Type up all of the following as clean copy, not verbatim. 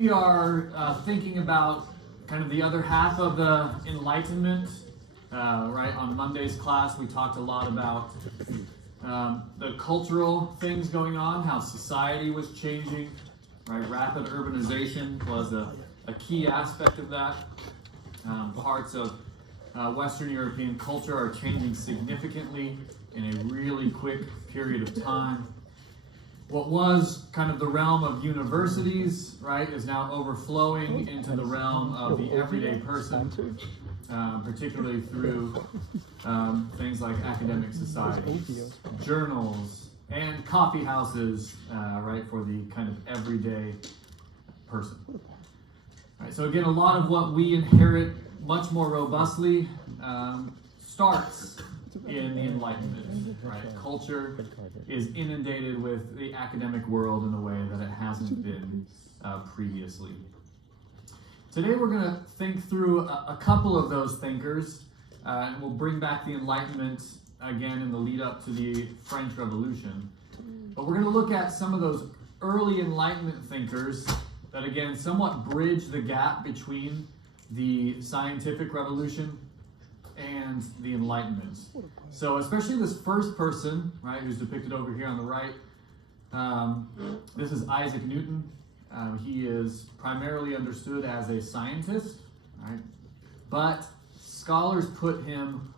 We are thinking about kind of the other half of the Enlightenment. Right, on Monday's class, we talked a lot about the cultural things going on, how society was changing. Right, rapid urbanization was a key aspect of that. Parts of Western European culture are changing significantly in a really quick period of time. What was kind of the realm of universities, right, is now overflowing into the realm of the everyday person, particularly through things like academic societies, journals, and coffee houses, right, for the kind of everyday person. Right, so again, a lot of what we inherit much more robustly starts in the Enlightenment, right? Culture is inundated with the academic world in a way that it hasn't been previously. Today we're going to think through a couple of those thinkers, and we'll bring back the Enlightenment again in the lead up to the French Revolution. But we're going to look at some of those early Enlightenment thinkers that again somewhat bridge the gap between the scientific revolution and the Enlightenment. So especially this first person, right, who's depicted over here on the right, this is Isaac Newton. He is primarily understood as a scientist, right? But scholars put him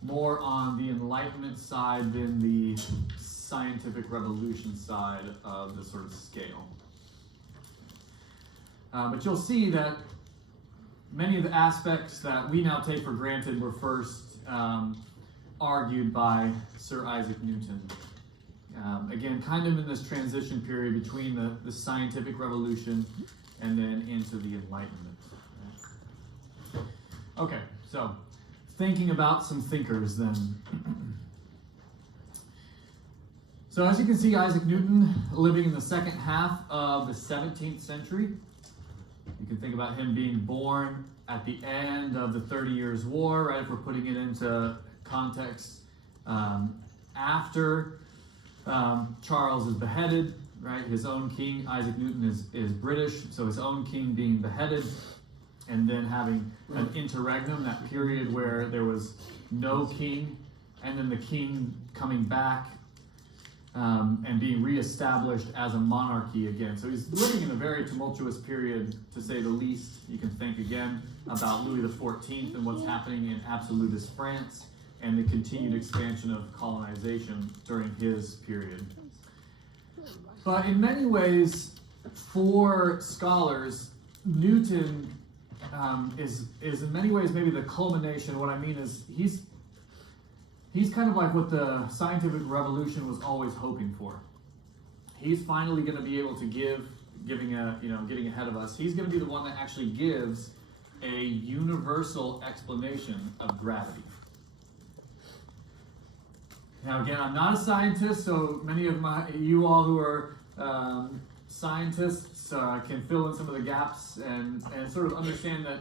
more on the Enlightenment side than the scientific revolution side of the sort of scale. But you'll see that many of the aspects that we now take for granted were first argued by Sir Isaac Newton. Again, kind of in this transition period between the scientific revolution and then into the Enlightenment. Okay, so thinking about some thinkers then. So as you can see, Isaac Newton living in the second half of the 17th century. You can think about him being born at the end of the 30 Years' War, right? If we're putting it into context, after Charles is beheaded, right? His own king, Isaac Newton, is British, so his own king being beheaded, and then having an interregnum, that period where there was no king, and then the king coming back and being reestablished as a monarchy again. So he's living in a very tumultuous period, to say the least. You can think again about Louis XIV and what's happening in absolutist France and the continued expansion of colonization during his period. But in many ways, for scholars, Newton is in many ways maybe the culmination. What I mean is he's kind of like what the scientific revolution was always hoping for. He's finally going to be able to getting ahead of us. He's going to be the one that actually gives a universal explanation of gravity. Now again, I'm not a scientist, so many of you all who are scientists can fill in some of the gaps and sort of understand that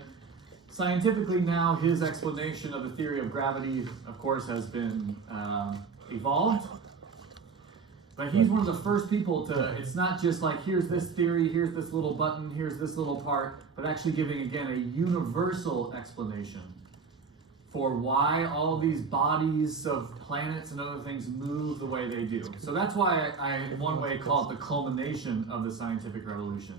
scientifically now his explanation of the theory of gravity, of course, has been evolved. But he's one of the first people to, it's not just like, here's this theory, here's this little button, here's this little part, but actually giving, again, a universal explanation for why all these bodies of planets and other things move the way they do. So that's why I in one way, call it the culmination of the scientific revolution.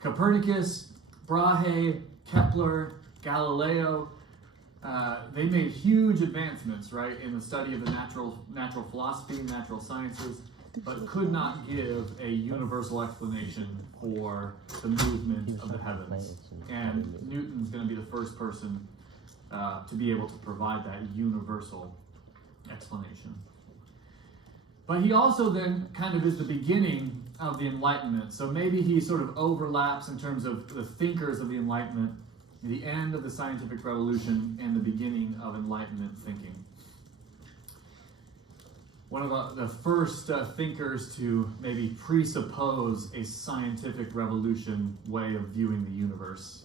Copernicus, Brahe, Kepler, Galileo, they made huge advancements, right, in the study of the natural philosophy, natural sciences, but could not give a universal explanation for the movement of the heavens. And Newton's going to be the first person to be able to provide that universal explanation. But he also then kind of is the beginning of the Enlightenment. So maybe he sort of overlaps in terms of the thinkers of the Enlightenment, the end of the scientific revolution and the beginning of Enlightenment thinking. One of the first thinkers to maybe presuppose a scientific revolution way of viewing the universe.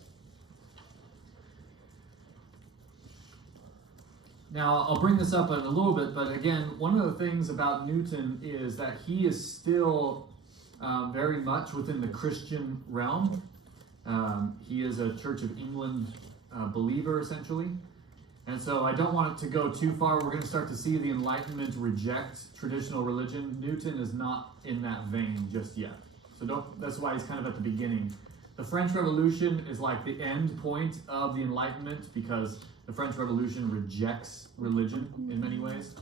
Now, I'll bring this up in a little bit, but again, one of the things about Newton is that he is still very much within the Christian realm. He is a Church of England believer, essentially. And so I don't want it to go too far. We're going to start to see the Enlightenment reject traditional religion. Newton is not in that vein just yet. So that's why he's kind of at the beginning. The French Revolution is like the end point of the Enlightenment because the French Revolution rejects religion in many ways.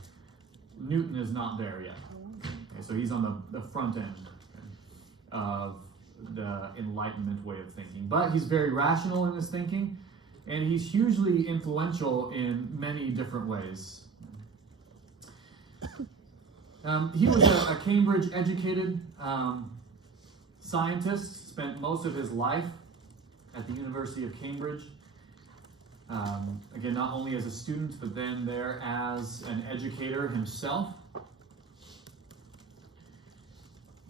Newton is not there yet. Okay, so he's on the front end of the Enlightenment way of thinking. But he's very rational in his thinking, and he's hugely influential in many different ways. He was a Cambridge-educated scientist, spent most of his life at the University of Cambridge. Again, not only as a student, but then there as an educator himself.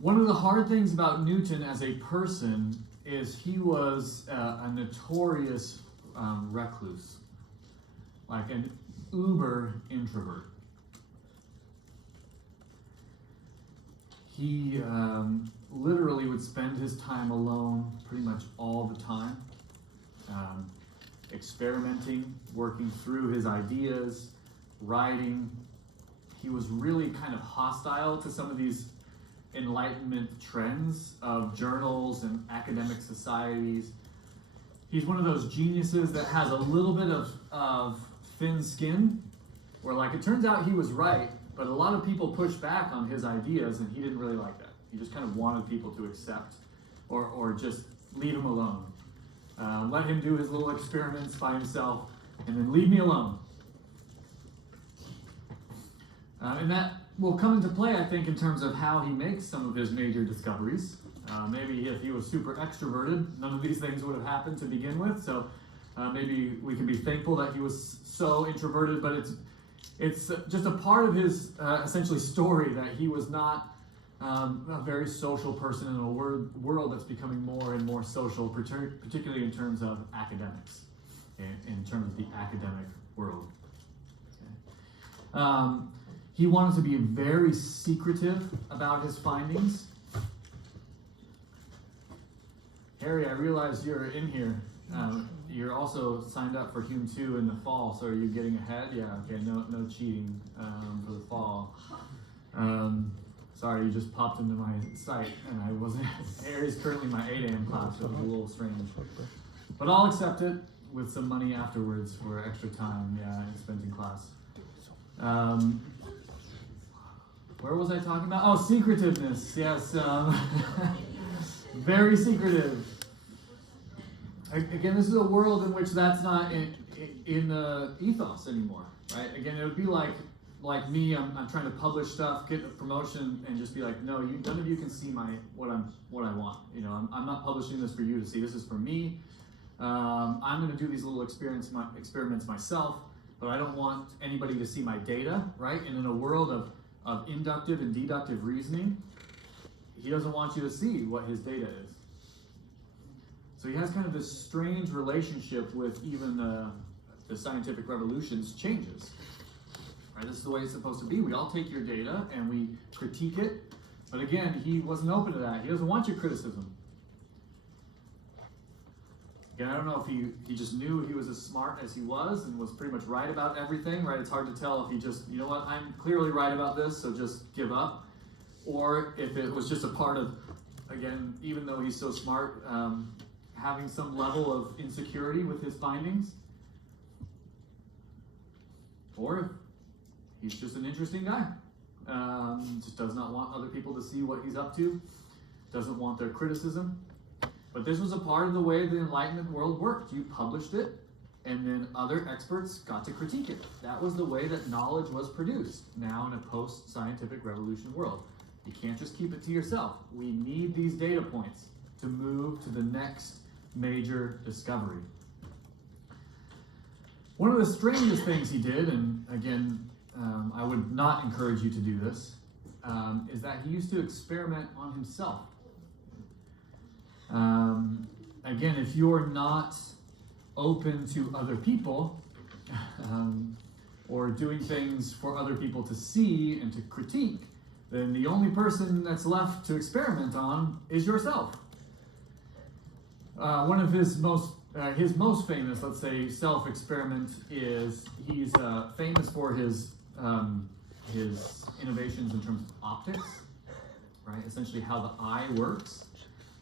One of the hard things about Newton as a person is he was a notorious recluse, like an uber introvert. He literally would spend his time alone pretty much all the time, experimenting, working through his ideas, writing. He was really kind of hostile to some of these Enlightenment trends of journals and academic societies. He's one of those geniuses that has a little bit of thin skin, where like it turns out he was right, but a lot of people pushed back on his ideas and he didn't really like that. He just kind of wanted people to accept or just leave him alone. Let him do his little experiments by himself and then leave me alone. And that will come into play, I think, in terms of how he makes some of his major discoveries. Maybe if he was super extroverted, none of these things would have happened to begin with. So maybe we can be thankful that he was so introverted, but it's just a part of his essentially story that he was not a very social person in a world that's becoming more and more social, particularly in terms of academics, in terms of the academic world. Okay. He wanted to be very secretive about his findings. Harry, I realize you're in here. You're also signed up for Hume 2 in the fall, so are you getting ahead? Yeah, okay, no cheating for the fall. Sorry, you just popped into my site, and I wasn't. Harry's currently my 8 a.m. class, so it was a little strange. But I'll accept it with some money afterwards for extra time, spent in class. Where was I talking about? Oh, secretiveness. Yes. Very secretive. Again, this is a world in which that's not in the ethos anymore, right? Again, it would be like me. I'm trying to publish stuff, get a promotion, and just be like, no, none of you can see what I want. You know, I'm not publishing this for you to see. This is for me. I'm going to do these little experiments myself, but I don't want anybody to see my data, right? And in a world of inductive and deductive reasoning, he doesn't want you to see what his data is. So he has kind of this strange relationship with even the scientific revolution's changes. Right? This is the way it's supposed to be. We all take your data and we critique it. But again, he wasn't open to that. He doesn't want your criticism. Again, I don't know if he just knew he was as smart as he was and was pretty much right about everything, right? It's hard to tell if he just, you know what, I'm clearly right about this, so just give up. Or if it was just a part of, again, even though he's so smart, having some level of insecurity with his findings. Or if he's just an interesting guy. Just does not want other people to see what he's up to. Doesn't want their criticism. But this was a part of the way the Enlightenment world worked. You published it, and then other experts got to critique it. That was the way that knowledge was produced now in a post-scientific revolution world. You can't just keep it to yourself. We need these data points to move to the next major discovery. One of the strangest things he did, and again, I would not encourage you to do this, is that he used to experiment on himself. Again, if you're not open to other people, or doing things for other people to see and to critique, then the only person that's left to experiment on is yourself. One of his most famous, let's say, self-experiment is he's famous for his innovations in terms of optics, right? Essentially how the eye works.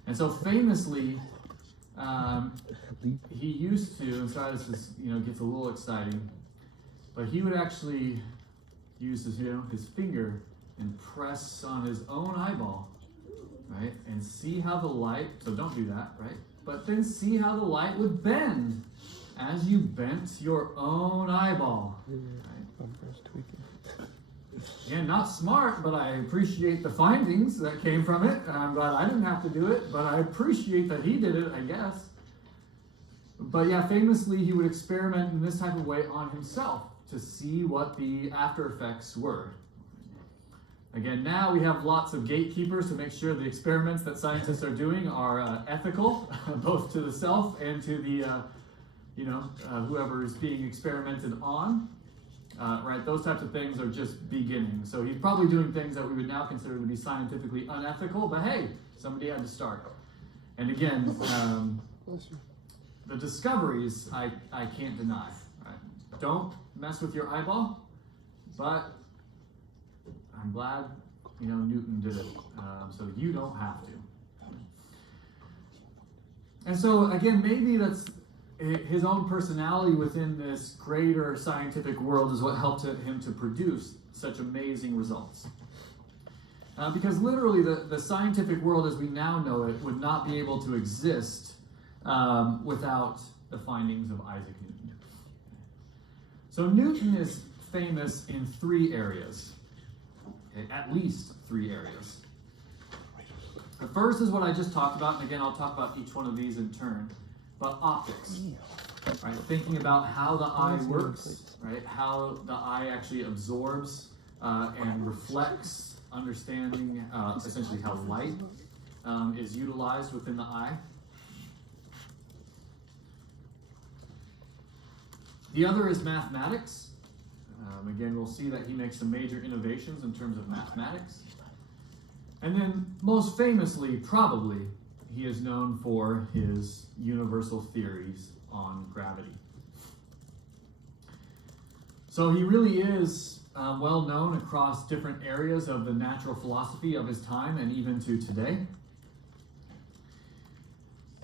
And so famously, he used to, and sorry this is, gets a little exciting, but he would actually use his finger and press on his own eyeball, right? And see how the light, so don't do that, right? But then see how the light would bend as you bent your own eyeball, right? Again, not smart, but I appreciate the findings that came from it. And I'm glad I didn't have to do it, but I appreciate that he did it, I guess. But yeah, famously, he would experiment in this type of way on himself to see what the after effects were. Again, now we have lots of gatekeepers to make sure the experiments that scientists are doing are ethical, both to the self and to the, whoever is being experimented on. Right, those types of things are just beginning. So he's probably doing things that we would now consider to be scientifically unethical, but hey, somebody had to start. And again, the discoveries I can't deny. Right? Don't mess with your eyeball, but I'm glad Newton did it, so you don't have to. And so again, maybe that's his own personality within this greater scientific world is what helped him to produce such amazing results. Because literally the scientific world as we now know it would not be able to exist without the findings of Isaac Newton. So Newton is famous in 3 areas, okay, at least 3 areas. The first is what I just talked about, and again I'll talk about each one of these in turn. But optics, right? Thinking about how the eye works, right? How the eye actually absorbs and reflects, understanding essentially how light is utilized within the eye. The other is mathematics. Again, we'll see that he makes some major innovations in terms of mathematics. And then most famously, probably, he is known for his universal theories on gravity. So he really is well known across different areas of the natural philosophy of his time and even to today.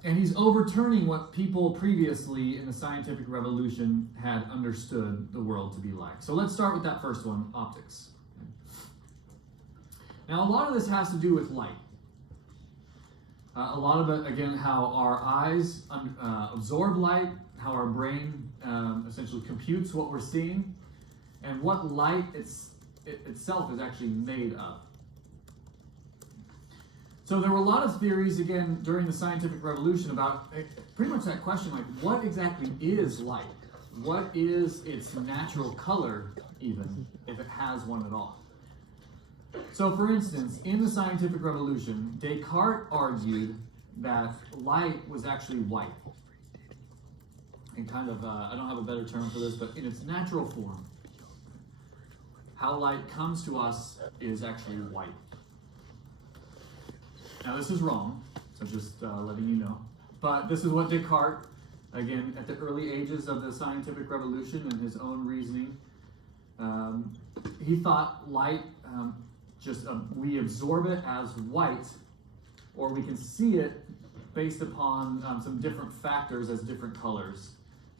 And he's overturning what people previously in the scientific revolution had understood the world to be like. So let's start with that first one, optics. Now a lot of this has to do with light. A lot of it, again, how our eyes absorb light, how our brain essentially computes what we're seeing, and what light itself is actually made of. So there were a lot of theories, again, during the scientific revolution about pretty much that question, like, what exactly is light? What is its natural color, even, if it has one at all? So, for instance, in the scientific revolution, Descartes argued that light was actually white. And kind of, I don't have a better term for this, but in its natural form, how light comes to us is actually white. Now, this is wrong, so just letting you know. But this is what Descartes, again, at the early ages of the scientific revolution and his own reasoning, he thought light, we absorb it as white, or we can see it based upon some different factors as different colors.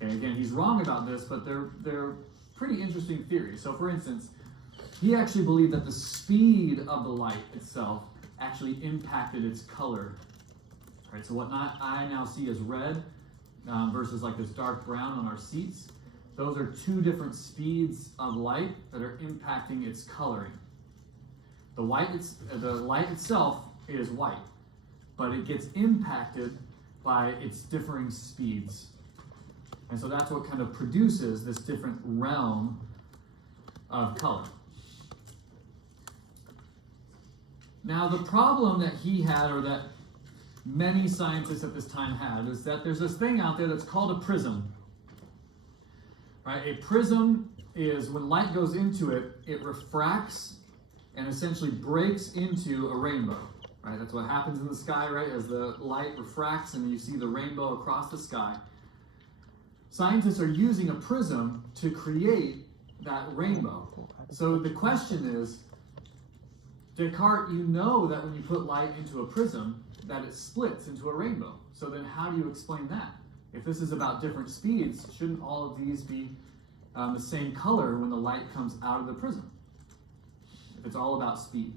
Okay, again, he's wrong about this, but they're pretty interesting theories. So, for instance, he actually believed that the speed of the light itself actually impacted its color. Right, so what I now see as red versus like this dark brown on our seats, those are 2 different speeds of light that are impacting its coloring. The light itself is white, but it gets impacted by its differing speeds. And so that's what kind of produces this different realm of color. Now, the problem that he had, or that many scientists at this time had, is that there's this thing out there that's called a prism. Right? A prism is when light goes into it, it refracts and essentially breaks into a rainbow. Right? That's what happens in the sky, right? As the light refracts and you see the rainbow across the sky. Scientists are using a prism to create that rainbow. So the question is, Descartes, you know that when you put light into a prism, that it splits into a rainbow. So then how do you explain that? If this is about different speeds, shouldn't all of these be the same color when the light comes out of the prism? If it's all about speed.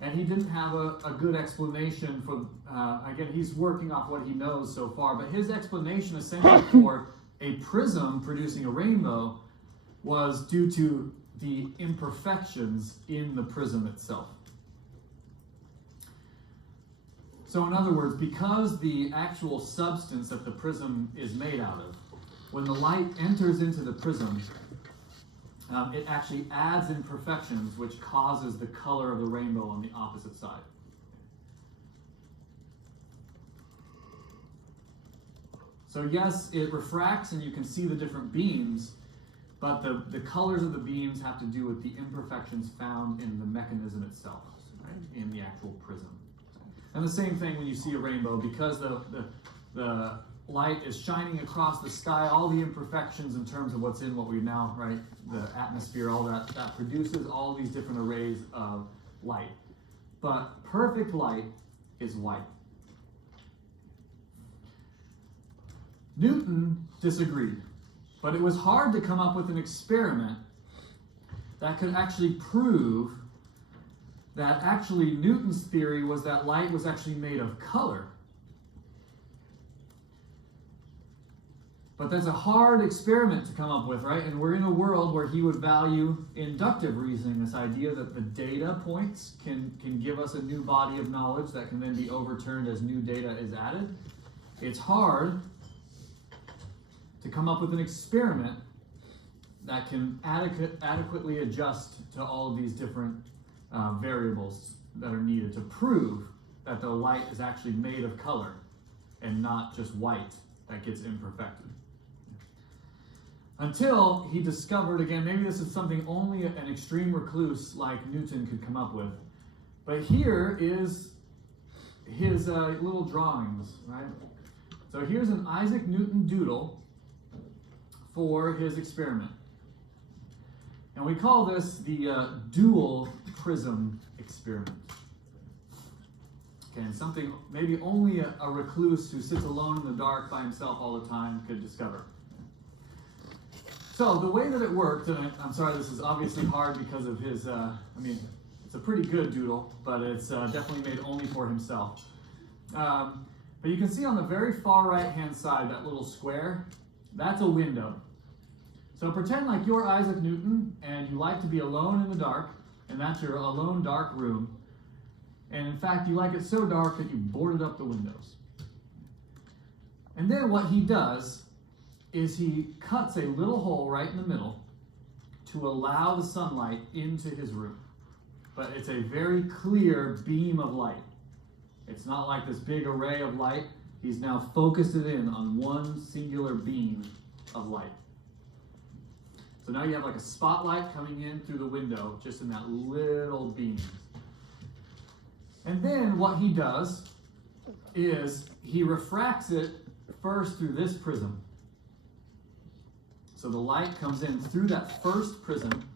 And he didn't have a good explanation for, again, he's working off what he knows so far, but his explanation essentially for a prism producing a rainbow was due to the imperfections in the prism itself. So in other words, because the actual substance that the prism is made out of, when the light enters into the prism, it actually adds imperfections which causes the color of the rainbow on the opposite side. So yes, it refracts and you can see the different beams, but the colors of the beams have to do with the imperfections found in the mechanism itself, right? In the actual prism. And the same thing when you see a rainbow, because the light is shining across the sky, all the imperfections in terms of what's in what we now, right, the atmosphere, all that produces all these different arrays of light. But perfect light is white. Newton disagreed, but it was hard to come up with an experiment that could actually prove that actually Newton's theory was that light was actually made of color. But that's a hard experiment to come up with, right? And we're in a world where he would value inductive reasoning, this idea that the data points can give us a new body of knowledge that can then be overturned as new data is added. It's hard to come up with an experiment that can adequately adjust to all of these different variables that are needed to prove that the light is actually made of color and not just white that gets imperfected. Until he discovered, again, maybe this is something only an extreme recluse like Newton could come up with, but here is his little drawings, right? So here's an Isaac Newton doodle for his experiment. And we call this the dual prism experiment. Okay, and something maybe only a recluse who sits alone in the dark by himself all the time could discover. So the way that it worked, and I'm sorry this is obviously hard because of his, it's a pretty good doodle, but it's definitely made only for himself. But you can see on the very far right-hand side, that little square, that's a window. So pretend like you're Isaac Newton and you like to be alone in the dark, and that's your alone dark room. And in fact, you like it so dark that you boarded up the windows. And then what he does is he cuts a little hole right in the middle to allow the sunlight into his room. But it's a very clear beam of light. It's not like this big array of light. He's now focused it in on one singular beam of light. So now you have like a spotlight coming in through the window, just in that little beam. And then what he does is he refracts it first through this prism. So the light comes in through that first prism,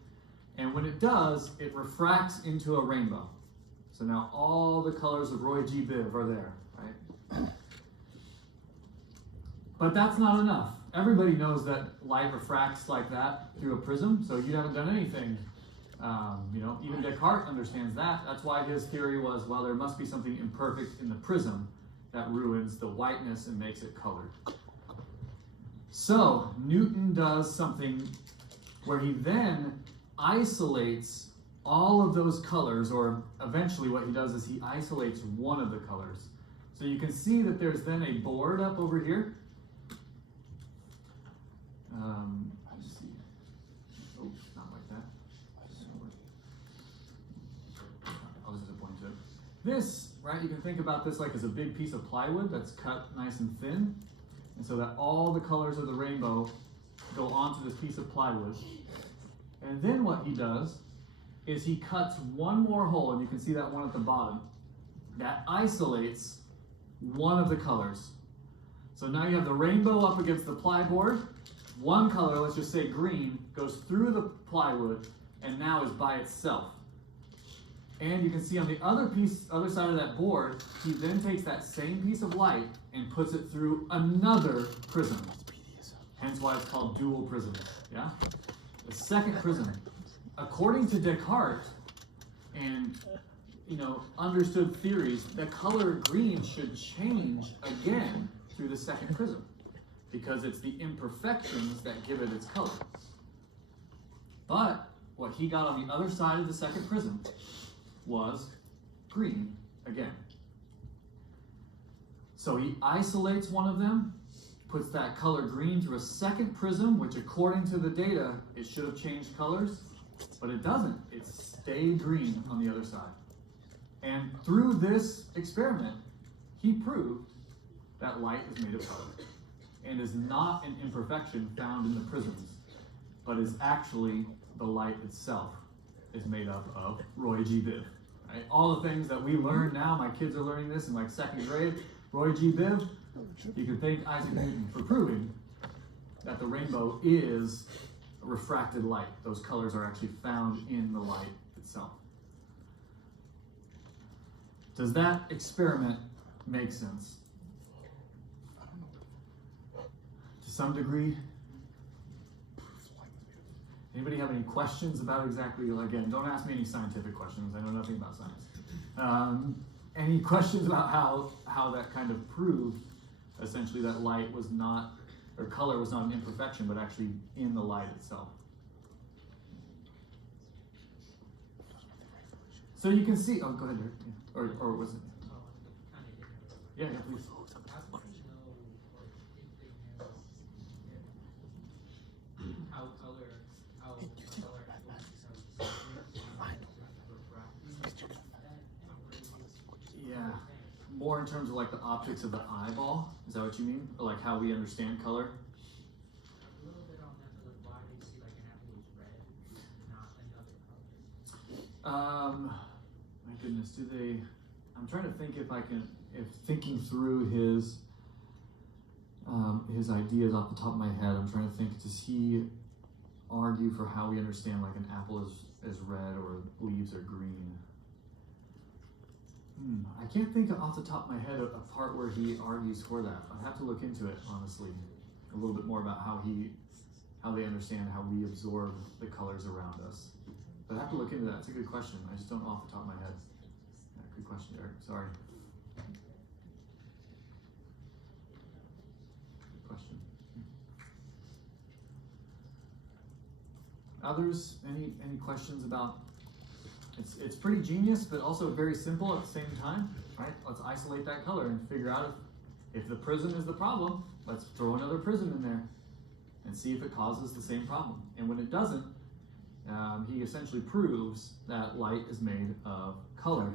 and when it does, it refracts into a rainbow. So now all the colors of Roy G. Biv are there, right? But that's not enough. Everybody knows that light refracts like that through a prism, so you haven't done anything. Even Descartes understands that. That's why his theory was, well, there must be something imperfect in the prism that ruins the whiteness and makes it colored. So Newton does something where he then isolates all of those colors, or eventually what he does is he isolates one of the colors. So you can see that there's then a board up over here. Let's see. Oh, not like that. I'll just point to it. This, right, you can think about this like as a big piece of plywood that's cut nice and thin. And so that all the colors of the rainbow go onto this piece of plywood. And then what he does is he cuts one more hole, and you can see that one at the bottom, that isolates one of the colors. So now you have the rainbow up against the plyboard. One color, let's just say green, goes through the plywood and now is by itself. And you can see on the other side of that board, he then takes that same piece of light and puts it through another prism. Hence why it's called dual prism. Yeah? The second prism. According to Descartes and understood theories, the color green should change again through the second prism, because it's the imperfections that give it its color. But what he got on the other side of the second prism was green again. So he isolates one of them, puts that color green through a second prism, which according to the data, it should have changed colors, but it doesn't. It stayed green on the other side. And through this experiment, he proved that light is made of color and is not an imperfection found in the prisms, but is actually the light itself is made up of Roy G. Biv. Right? All the things that we learn now, my kids are learning this in like second grade. Roy G. Biv, you can thank Isaac Newton for proving that the rainbow is a refracted light. Those colors are actually found in the light itself. Does that experiment make sense? To some degree. Anybody have any questions about exactly, again, don't ask me any scientific questions. I know nothing about science. Any questions about how that kind of proved essentially that light was not, or color was not an imperfection, but actually in the light itself? So you can see, oh, go ahead, Derek. Yeah. Or was it? Yeah, please. Yeah, more in terms of like the optics of the eyeball. Is that what you mean? Or like how we understand color? A little bit on that, but like why do you see like an apple is red, not another color? My goodness, do they? I'm trying to think if thinking through his ideas off the top of my head, I'm trying to think, does he argue for how we understand like an apple is red or leaves are green? I can't think off the top of my head a part where he argues for that. I'd have to look into it, honestly, a little bit more about how they understand how we absorb the colors around us. But I have to look into that. It's a good question. I just don't know off the top of my head. Yeah, good question, Derek. Sorry. Good question. Others? Any questions about? It's pretty genius, but also very simple at the same time, right? Let's isolate that color and figure out if the prism is the problem. Let's throw another prism in there and see if it causes the same problem. And when it doesn't, he essentially proves that light is made of color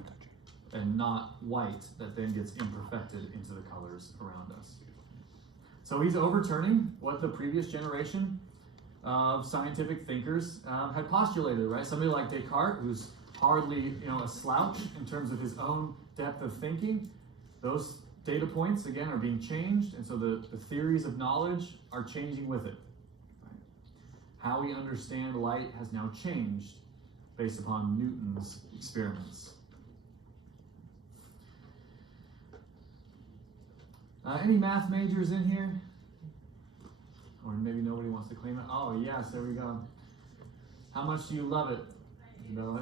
and not white that then gets imperfected into the colors around us. So he's overturning what the previous generation of scientific thinkers had postulated, right? Somebody like Descartes, who's hardly a slouch in terms of his own depth of thinking. Those data points, again, are being changed, and so the theories of knowledge are changing with it. Right? How we understand light has now changed based upon Newton's experiments. Any math majors in here? Or maybe nobody wants to claim it? Oh, yes, there we go. How much do you love it? No.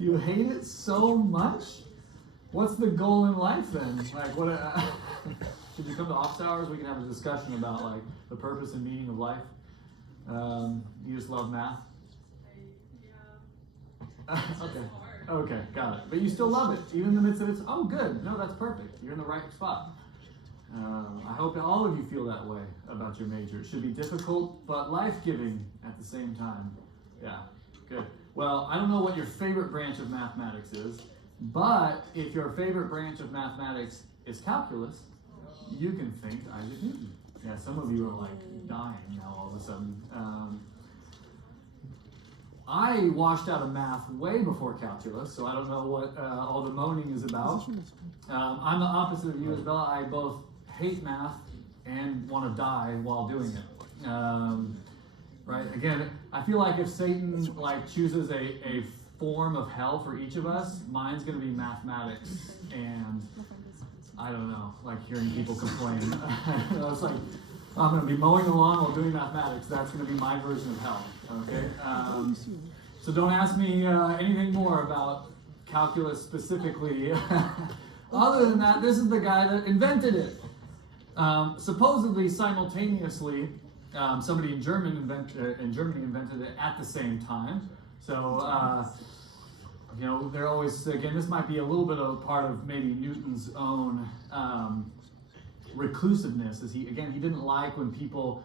You hate it so much? What's the goal in life then? Like, what? Should you come to office hours? We can have a discussion about like the purpose and meaning of life. You just love math. Yeah. Okay, got it. But you still love it, even in the midst of it. Oh, good. No, that's perfect. You're in the right spot. I hope that all of you feel that way about your major. It should be difficult, but life-giving at the same time. Yeah. Good. Well, I don't know what your favorite branch of mathematics is, but if your favorite branch of mathematics is calculus, you can thank Isaac Newton. Yeah, some of you are like dying now all of a sudden. I washed out of math way before calculus, so I don't know what all the moaning is about. I'm the opposite of you, Isabella. I both hate math and want to die while doing it. Right? Again, I feel like if Satan chooses a form of hell for each of us, mine's going to be mathematics, and I don't know, hearing people complain. It's like, I'm going to be mowing the lawn while doing mathematics. That's going to be my version of hell. Okay? So don't ask me anything more about calculus specifically. Other than that, this is the guy that invented it. Supposedly, simultaneously, somebody in Germany invented it at the same time. So, they're always, again, this might be a little bit of a part of maybe Newton's own reclusiveness. He didn't like when people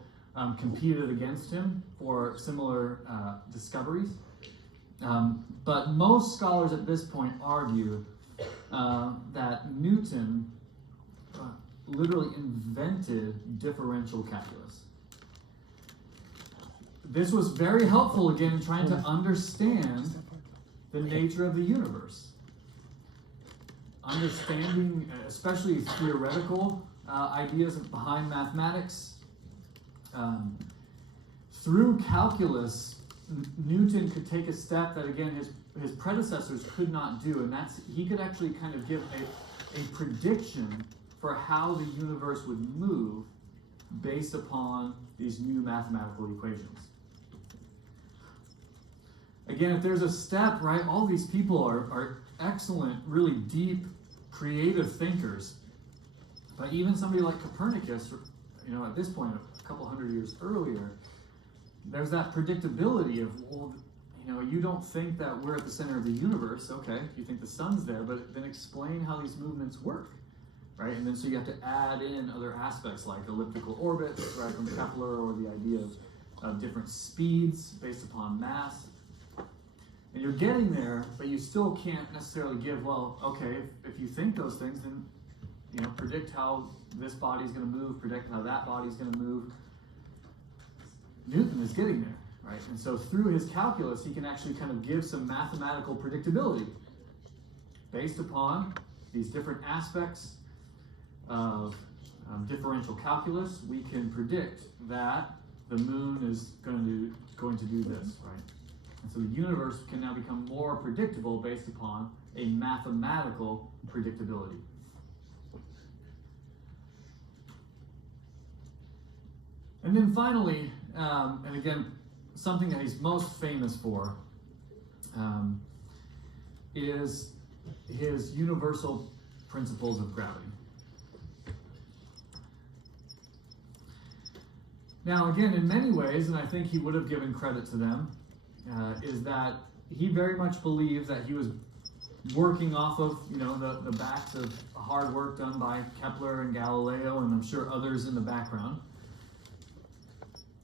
competed against him for similar discoveries. But most scholars at this point argue that Newton literally invented differential calculus. This was very helpful, again, in trying to understand the nature of the universe. Understanding, especially theoretical ideas behind mathematics. Through calculus, Newton could take a step that, again, his predecessors could not do, and that's he could actually kind of give a prediction for how the universe would move based upon these new mathematical equations. Again, if there's a step, right, all these people are excellent, really deep, creative thinkers. But even somebody like Copernicus, at this point, a couple hundred years earlier, there's that predictability of, well, you don't think that we're at the center of the universe. Okay, you think the sun's there, but then explain how these movements work, right? And then so you have to add in other aspects like elliptical orbits, right, from Kepler, or the idea of different speeds based upon mass. And you're getting there, but you still can't necessarily give, well, okay, if you think those things, then, predict how this body's going to move, predict how that body's going to move. Newton is getting there, right? And so through his calculus, he can actually kind of give some mathematical predictability based upon these different aspects of differential calculus. We can predict that the moon is going to do this, right? And so the universe can now become more predictable based upon a mathematical predictability. And then finally, and again, something that he's most famous for is his universal principles of gravity. Now, again, in many ways, and I think he would have given credit to them, is that he very much believed that he was working off of, the backs of hard work done by Kepler and Galileo, and I'm sure others in the background.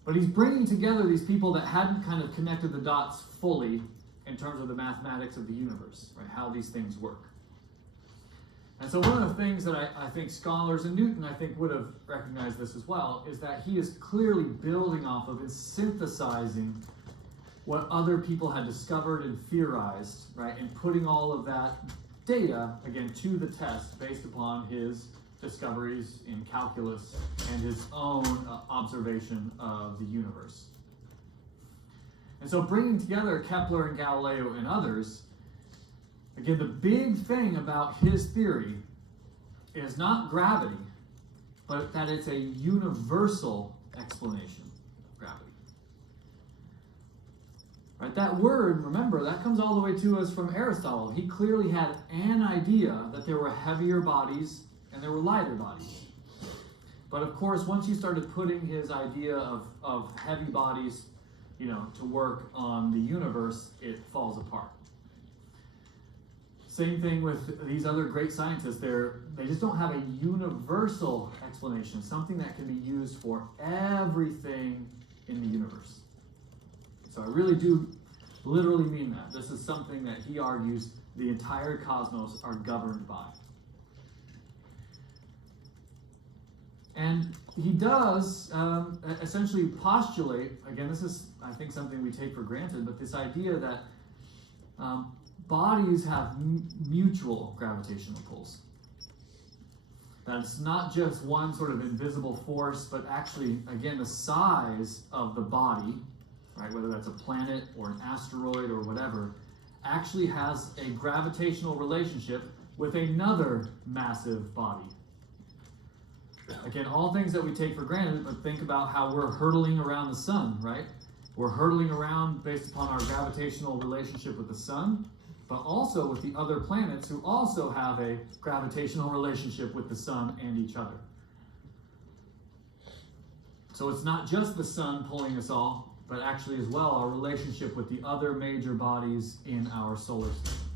But he's bringing together these people that hadn't kind of connected the dots fully in terms of the mathematics of the universe, right? How these things work. And so one of the things that I think scholars, and Newton I think would have recognized this as well, is that he is clearly building off of and synthesizing what other people had discovered and theorized, right? And putting all of that data, again, to the test based upon his discoveries in calculus and his own observation of the universe. And so bringing together Kepler and Galileo and others, again, the big thing about his theory is not gravity, but that it's a universal explanation of gravity. Right? That word, remember, that comes all the way to us from Aristotle. He clearly had an idea that there were heavier bodies and there were lighter bodies. But of course, once you started putting his idea of heavy bodies, to work on the universe, it falls apart. Same thing with these other great scientists. They just don't have a universal explanation, something that can be used for everything in the universe. So I really do literally mean that. This is something that he argues the entire cosmos are governed by. And he does essentially postulate, again, this is, I think, something we take for granted, but this idea that bodies have mutual gravitational pulls. That it's not just one sort of invisible force, but actually, again, the size of the body, right, whether that's a planet or an asteroid or whatever, actually has a gravitational relationship with another massive body. Again, all things that we take for granted, but think about how we're hurtling around the sun, right? We're hurtling around based upon our gravitational relationship with the sun, but also with the other planets who also have a gravitational relationship with the sun and each other. So it's not just the sun pulling us all, but actually as well our relationship with the other major bodies in our solar system.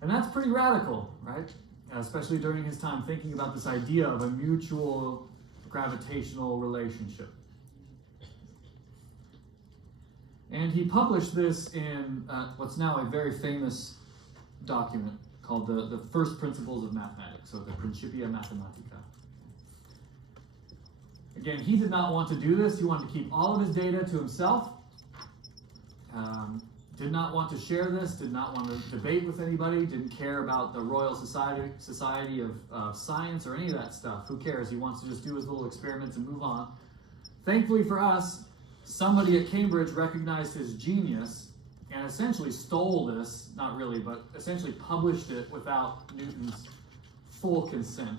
And that's pretty radical, right? Especially during his time thinking about this idea of a mutual gravitational relationship. And he published this in what's now a very famous document called the First Principles of Mathematics, so the Principia Mathematica. Again, he did not want to do this. He wanted to keep all of his data to himself. Did not want to share this, did not want to debate with anybody, didn't care about the Royal Society of Science or any of that stuff. Who cares? He wants to just do his little experiments and move on. Thankfully for us, somebody at Cambridge recognized his genius and essentially stole this, not really, but essentially published it without Newton's full consent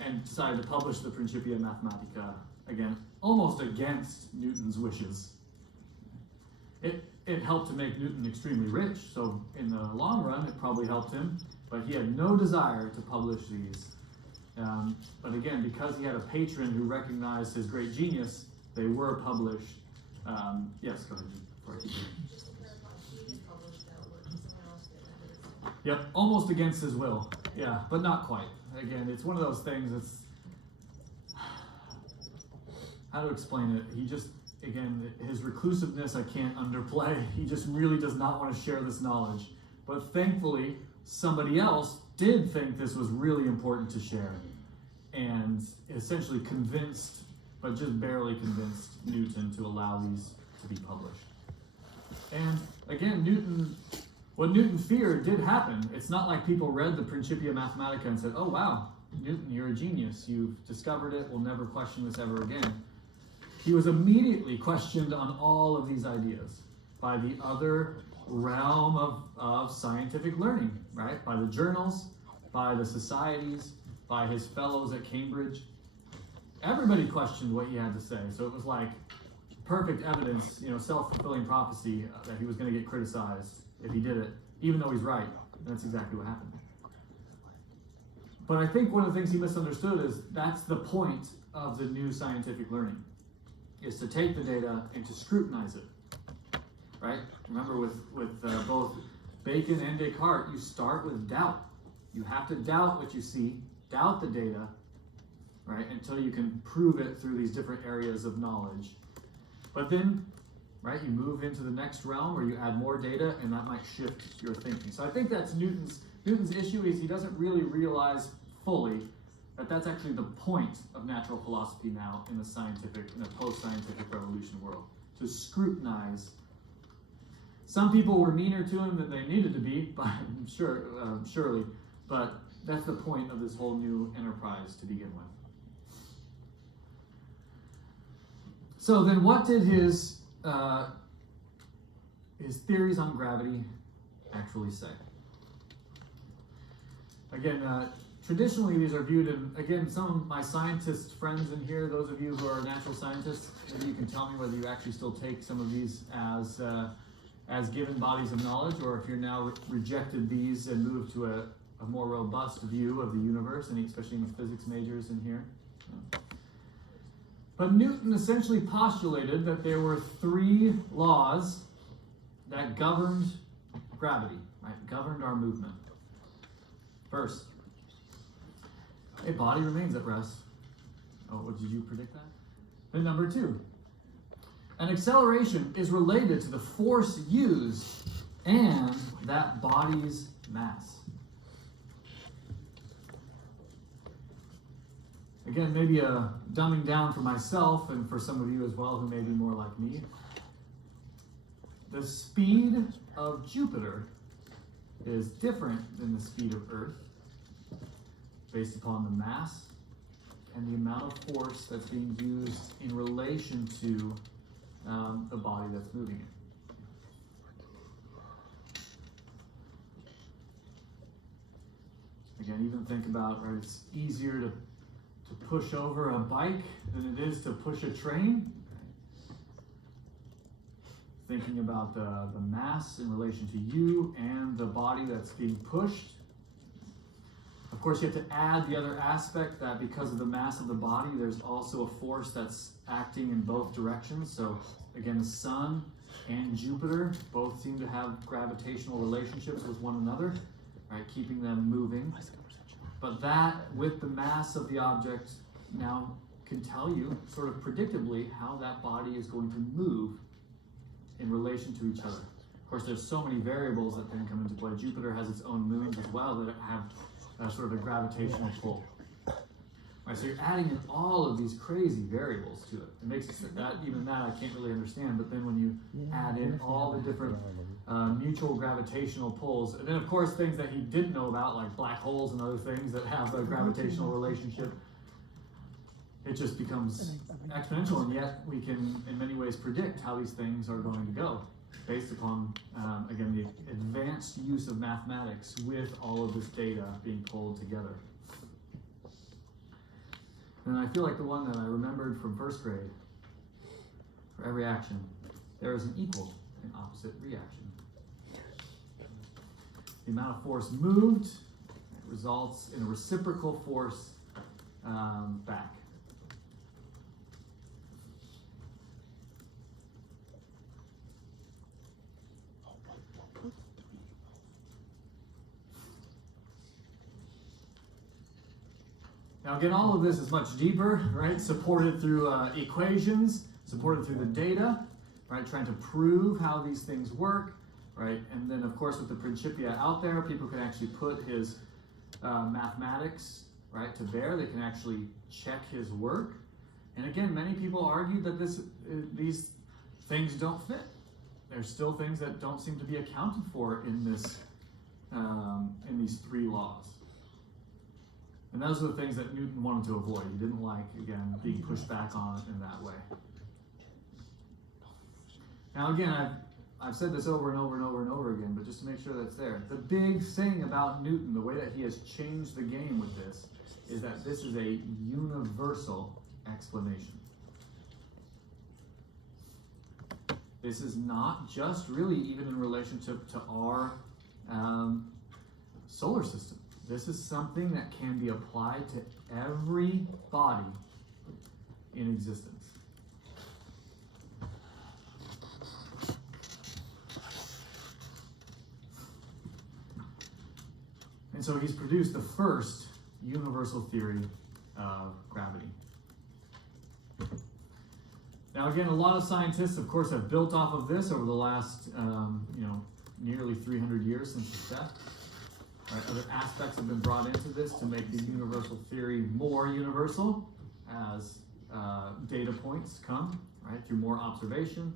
and decided to publish the Principia Mathematica, again, almost against Newton's wishes. It helped to make Newton extremely rich, so in the long run it probably helped him, but he had no desire to publish these. But again, because he had a patron who recognized his great genius, they were published. Yes, go ahead. Before I keep going. Just to clarify, he didn't publish that work, someone else did. Yep, almost against his will. Yeah, but not quite. Again, it's one of those things that's, how to explain it? He just, again, his reclusiveness I can't underplay. He just really does not want to share this knowledge. But thankfully, somebody else did think this was really important to share and essentially convinced, but just barely convinced Newton to allow these to be published. And again, what Newton feared did happen. It's not like people read the Principia Mathematica and said, oh wow, Newton, you're a genius. You've discovered it. We'll never question this ever again. He was immediately questioned on all of these ideas by the other realm of scientific learning, right? By the journals, by the societies, by his fellows at Cambridge. Everybody questioned what he had to say. So it was like perfect evidence, self-fulfilling prophecy that he was going to get criticized if he did it, even though he's right. And that's exactly what happened. But I think one of the things he misunderstood is that's the point of the new scientific learning, is to take the data and to scrutinize it, right? Remember with both Bacon and Descartes, you start with doubt. You have to doubt what you see, doubt the data, right, until you can prove it through these different areas of knowledge. But then, right, you move into the next realm where you add more data and that might shift your thinking. So I think that's Newton's issue is he doesn't really realize fully that that's actually the point of natural philosophy now in the post-scientific revolution world, to scrutinize. Some people were meaner to him than they needed to be, but surely, but that's the point of this whole new enterprise to begin with. So then what did his theories on gravity actually say? Again, traditionally these are viewed in, again, some of my scientist friends in here, those of you who are natural scientists, maybe you can tell me whether you actually still take some of these as given bodies of knowledge, or if you're now rejected these and moved to a more robust view of the universe, and especially in the physics majors in here. But Newton essentially postulated that there were three laws that governed gravity, right? Governed our movement. First, a body remains at rest. Oh, what did you predict that? Then number two, an acceleration is related to the force used and that body's mass. again, maybe a dumbing down for myself and for some of you as well who may be more like me. The speed of Jupiter is different than the speed of Earth based upon the mass and the amount of force that's being used in relation to the body that's moving it. Again, even think about, right, it's easier to push over a bike than it is to push a train. Thinking about the mass in relation to you and the body that's being pushed. Of course, you have to add the other aspect that because of the mass of the body, there's also a force that's acting in both directions. So again, the sun and Jupiter both seem to have gravitational relationships with one another, right, keeping them moving. But that, with the mass of the object, now can tell you sort of predictably how that body is going to move in relation to each other. Of course, there's so many variables that then come into play. Jupiter has its own moons as well that have sort of a gravitational pull. Right, so you're adding in all of these crazy variables to it. It makes that, even that I can't really understand, but then when you add in all the different mutual gravitational pulls, and then of course things that he didn't know about, like black holes and other things that have a gravitational relationship, it just becomes exponential, and yet we can in many ways predict how these things are going to go based upon, again, the advanced use of mathematics with all of this data being pulled together. And I feel like the one that I remembered from first grade, for every action, there is an equal and opposite reaction. The amount of force moved results in a reciprocal force back. Now again, all of this is much deeper, right? Supported through equations, supported through the data, right? Trying to prove how these things work, right? And then of course with the Principia out there, people can actually put his mathematics, right, to bear. They can actually check his work. And again, many people argue that these things don't fit. There's still things that don't seem to be accounted for in this, in these three laws. And those are the things that Newton wanted to avoid. He didn't like, again, being pushed back on in that way. Now again, I've said this over and over and over and over again, but just to make sure that's there. The big thing about Newton, the way that he has changed the game with this, is that this is a universal explanation. This is not just really even in relationship to our solar system. This is something that can be applied to every body in existence. And so he's produced the first universal theory of gravity. Now again, a lot of scientists, of course, have built off of this over the last, nearly 300 years since his death. Right, other aspects have been brought into this to make the universal theory more universal as data points come, right, through more observation.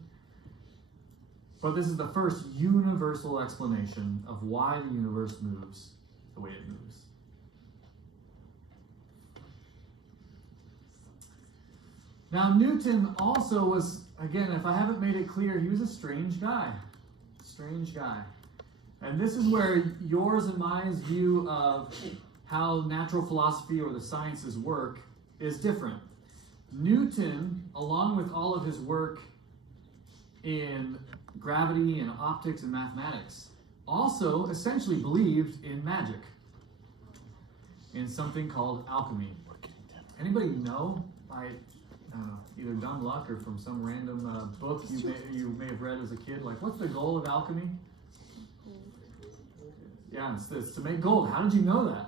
But this is the first universal explanation of why the universe moves the way it moves. Now, Newton also was, again, if I haven't made it clear, he was a strange guy. Strange guy. And this is where yours and mine's view of how natural philosophy or the sciences work is different. Newton, along with all of his work in gravity and optics and mathematics, also essentially believed in magic, in something called alchemy. Anybody know, by either dumb luck or from some random book you may have read as a kid, like, what's the goal of alchemy? Yeah, it's to make gold. How did you know that?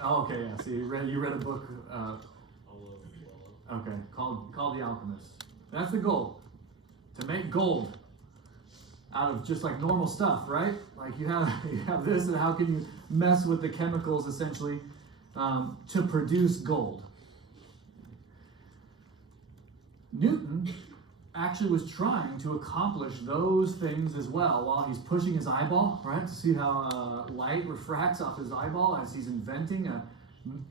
Oh, okay, yeah. So you read a book. Okay, called The Alchemist. That's the goal, to make gold out of just like normal stuff, right? Like you have this, and how can you mess with the chemicals essentially to produce gold. Newton actually was trying to accomplish those things as well while he's pushing his eyeball, right, to see how light refracts off his eyeball as he's inventing a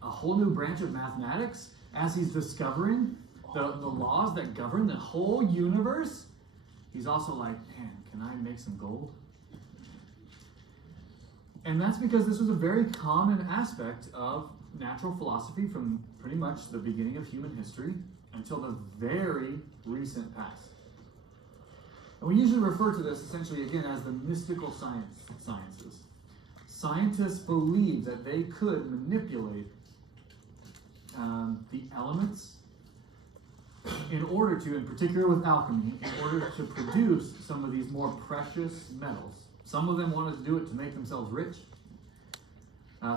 whole new branch of mathematics, as he's discovering the laws that govern the whole universe. He's also like, man, can I make some gold? And that's because this was a very common aspect of natural philosophy from pretty much the beginning of human history until the very recent past. And we usually refer to this essentially again as the mystical sciences. Scientists believed that they could manipulate the elements in order to, in particular with alchemy, in order to produce some of these more precious metals. Some of them wanted to do it to make themselves rich.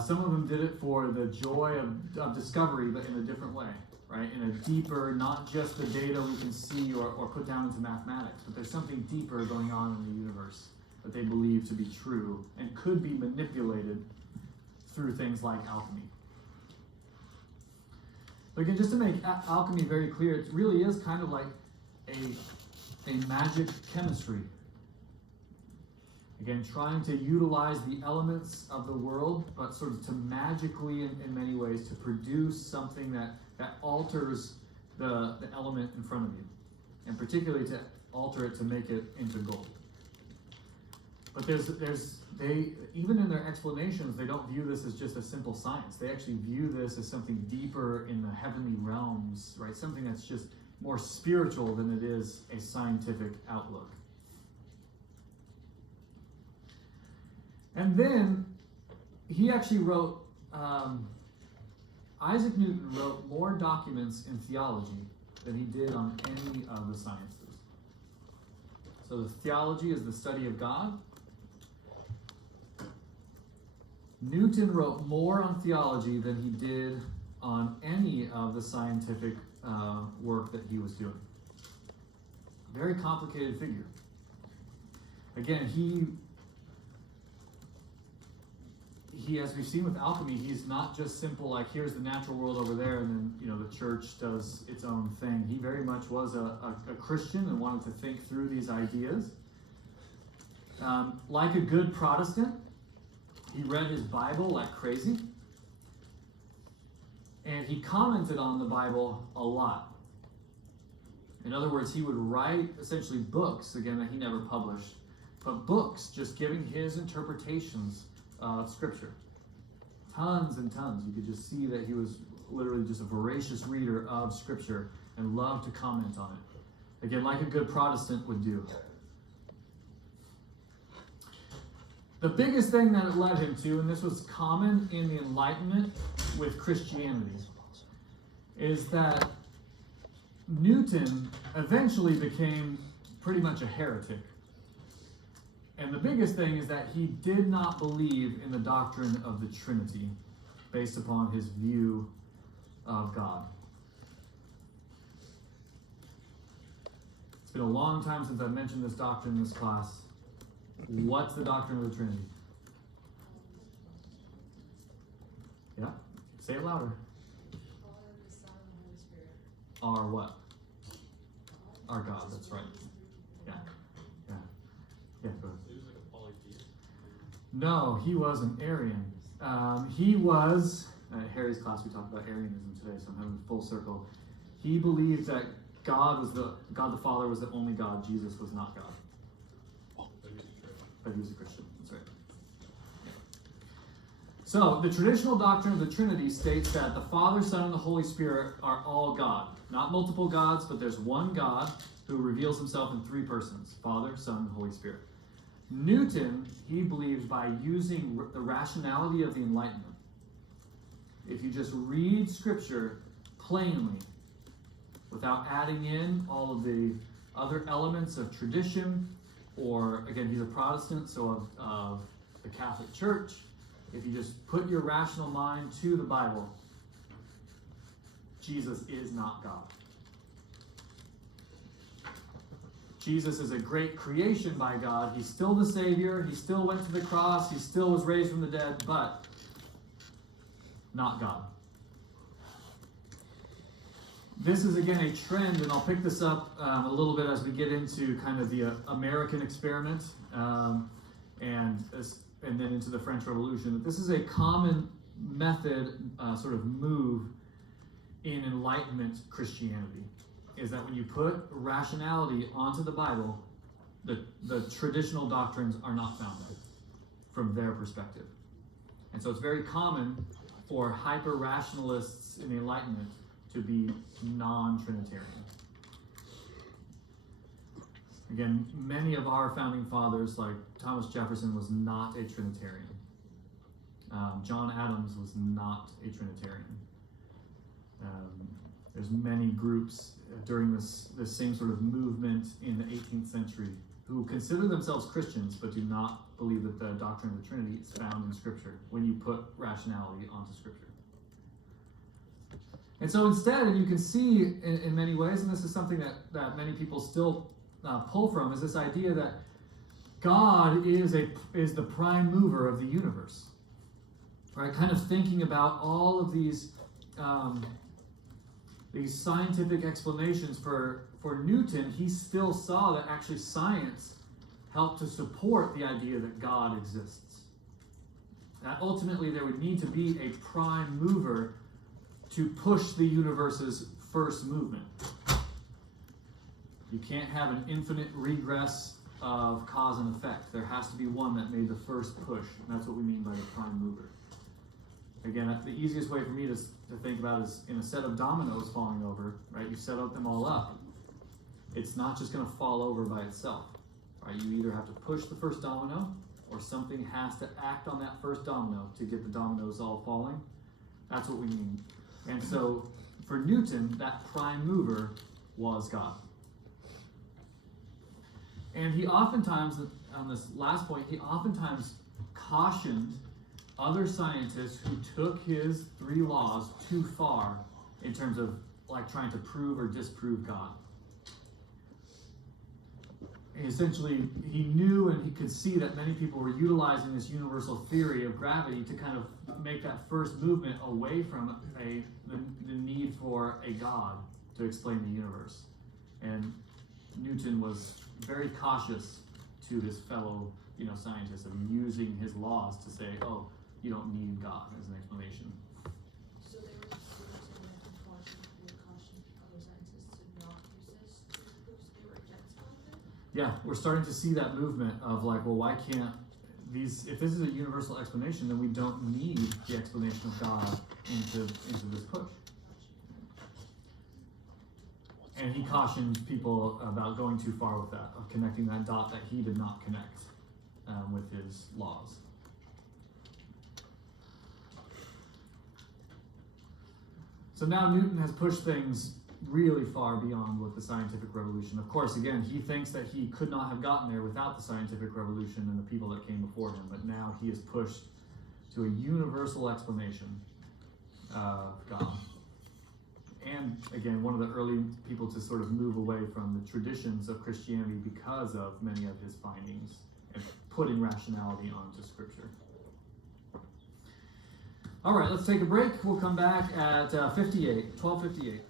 Some of them did it for the joy of discovery, but in a different way, right? In a deeper, not just the data we can see or put down into mathematics, but there's something deeper going on in the universe that they believe to be true and could be manipulated through things like alchemy. But again, just to make alchemy very clear, it really is kind of like a magic chemistry. Again, trying to utilize the elements of the world, but sort of to magically, in many ways, to produce something that alters the element in front of you. And particularly to alter it to make it into gold. But they even in their explanations, they don't view this as just a simple science. They actually view this as something deeper in the heavenly realms, right? Something that's just more spiritual than it is a scientific outlook. And then he actually wrote, Isaac Newton wrote more documents in theology than he did on any of the sciences. So the theology is the study of God. Newton wrote more on theology than he did on any of the scientific work that he was doing. Very complicated figure. Again, he, as we've seen with alchemy, he's not just simple like, here's the natural world over there, and then the church does its own thing. He very much was a Christian and wanted to think through these ideas. Like a good Protestant, he read his Bible like crazy. And he commented on the Bible a lot. In other words, he would write essentially books, again, that he never published, but books just giving his interpretations of Scripture. Tons and tons. You could just see that he was literally just a voracious reader of Scripture and loved to comment on it. Again, like a good Protestant would do. The biggest thing that it led him to, and this was common in the Enlightenment with Christianity, is that Newton eventually became pretty much a heretic. And the biggest thing is that he did not believe in the doctrine of the Trinity based upon his view of God. It's been a long time since I've mentioned this doctrine in this class. What's the doctrine of the Trinity? Yeah? Say it louder. Father, the Son, and the Holy Spirit. Our what? Our God, that's right. Yeah. Yeah. Yeah, go ahead. He was like a polytheist. No, he was an Arian. He was, Harry's class, we talked about Arianism today, so I'm having a full circle. He believed that God the Father was the only God, Jesus was not God. But he was a Christian, that's right. Yeah. So, the traditional doctrine of the Trinity states that the Father, Son, and the Holy Spirit are all God. Not multiple gods, but there's one God who reveals himself in three persons, Father, Son, and Holy Spirit. Newton, he believes by using the rationality of the Enlightenment. If you just read Scripture plainly, without adding in all of the other elements of tradition, or again, he's a Protestant, so of the Catholic Church, if you just put your rational mind to the Bible, Jesus is not God. Jesus is a great creation by God. He's still the Savior. He still went to the cross. He still was raised from the dead. But not God. This is again a trend, and I'll pick this up a little bit as we get into kind of the American experiment and then into the French Revolution. This is a common method, sort of move in Enlightenment Christianity, is that when you put rationality onto the Bible, the traditional doctrines are not founded from their perspective. And so it's very common for hyper-rationalists in the Enlightenment to be non-Trinitarian. Again, many of our founding fathers, like Thomas Jefferson, was not a Trinitarian. John Adams was not a Trinitarian. There's many groups during this same sort of movement in the 18th century who consider themselves Christians but do not believe that the doctrine of the Trinity is found in Scripture when you put rationality onto Scripture. And so instead, and you can see in many ways, and this is something that many people still pull from, is this idea that God is the prime mover of the universe. Right? Kind of thinking about all of these scientific explanations for Newton, he still saw that actually science helped to support the idea that God exists. That ultimately there would need to be a prime mover to push the universe's first movement. You can't have an infinite regress of cause and effect. There has to be one that made the first push, and that's what we mean by the prime mover. Again, the easiest way for me to think about is in a set of dominoes falling over, right? You set them all up. It's not just going to fall over by itself, right? You either have to push the first domino, or something has to act on that first domino to get the dominoes all falling. That's what we mean. And so, for Newton, that prime mover was God. And he oftentimes, on this last point, he oftentimes cautioned other scientists who took his three laws too far in terms of like trying to prove or disprove God. Essentially, he knew and he could see that many people were utilizing this universal theory of gravity to kind of make that first movement away from the need for a God to explain the universe. And Newton was very cautious to his fellow scientists of using his laws to say, oh, you don't need God as an explanation. So there was a caution other scientists to not use this because they were against God. Yeah, we're starting to see that movement of like, well, why can't if this is a universal explanation, then we don't need the explanation of God into this push. And he cautioned people about going too far with that, of connecting that dot that he did not connect with his laws. So now Newton has pushed things really far beyond what the scientific revolution. Of course, again, he thinks that he could not have gotten there without the scientific revolution and the people that came before him, but now he is pushed to a universal explanation of God. And again, one of the early people to sort of move away from the traditions of Christianity because of many of his findings and putting rationality onto Scripture. All right, let's take a break. We'll come back at 12:58.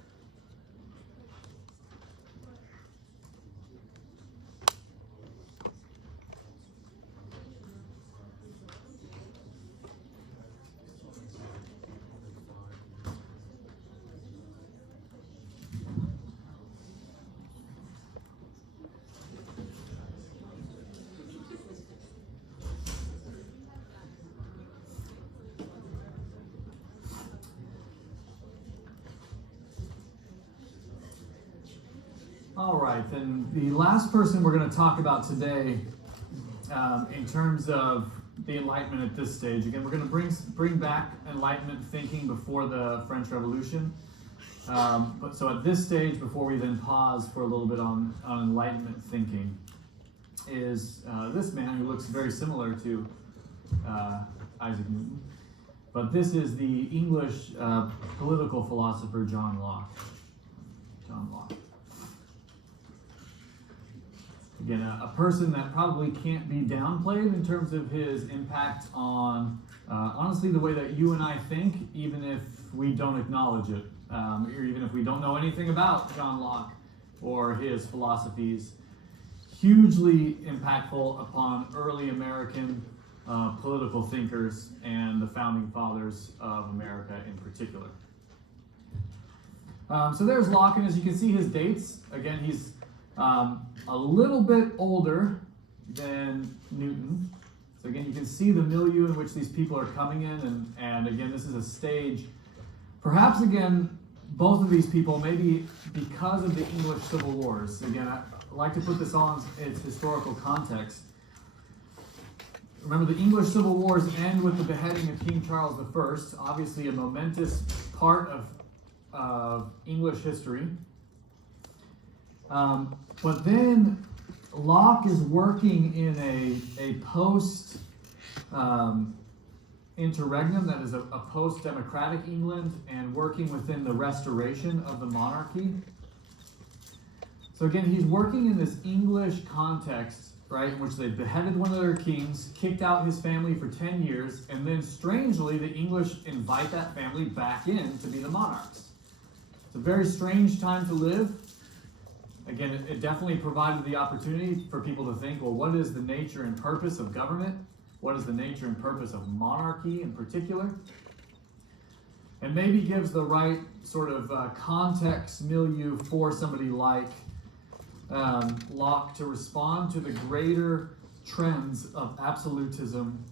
All right, then the last person we're going to talk about today in terms of the Enlightenment at this stage, again, we're going to bring back Enlightenment thinking before the French Revolution. But so at this stage, before we then pause for a little bit on Enlightenment thinking, is this man who looks very similar to Isaac Newton. But this is the English political philosopher John Locke. John Locke. Again, a person that probably can't be downplayed in terms of his impact on honestly the way that you and I think, even if we don't acknowledge it, or even if we don't know anything about John Locke or his philosophies. Hugely impactful upon early American political thinkers and the founding fathers of America in particular. So there's Locke, and as you can see his dates, again, he's a little bit older than Newton. So again, you can see the milieu in which these people are coming in, and again, this is a stage, perhaps again, both of these people, maybe because of the English Civil Wars. Again, I like to put this on its historical context. Remember, the English Civil Wars end with the beheading of King Charles I, obviously a momentous part of English history. But then Locke is working in a post interregnum, that is a post-democratic England, and working within the restoration of the monarchy. So again, he's working in this English context, right, in which they beheaded one of their kings, kicked out his family for 10 years, and then strangely, the English invite that family back in to be the monarchs. It's a very strange time to live. Again, it definitely provided the opportunity for people to think, well, what is the nature and purpose of government? What is the nature and purpose of monarchy in particular? And maybe gives the right sort of context, milieu for somebody like Locke to respond to the greater trends of absolutism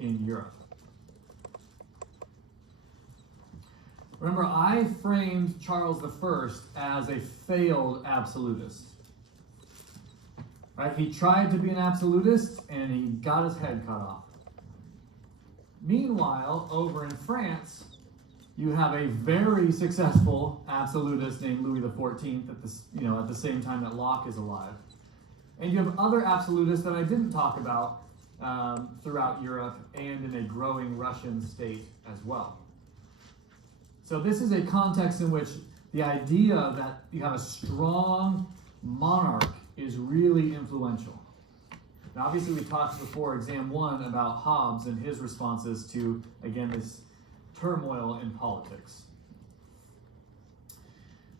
in Europe. Remember, I framed Charles I as a failed absolutist. Right? He tried to be an absolutist and he got his head cut off. Meanwhile, over in France, you have a very successful absolutist named Louis XIV at the same time that Locke is alive. And you have other absolutists that I didn't talk about throughout Europe and in a growing Russian state as well. So this is a context in which the idea that you have a strong monarch is really influential. Now, obviously, we talked before exam 1 about Hobbes and his responses to, again, this turmoil in politics.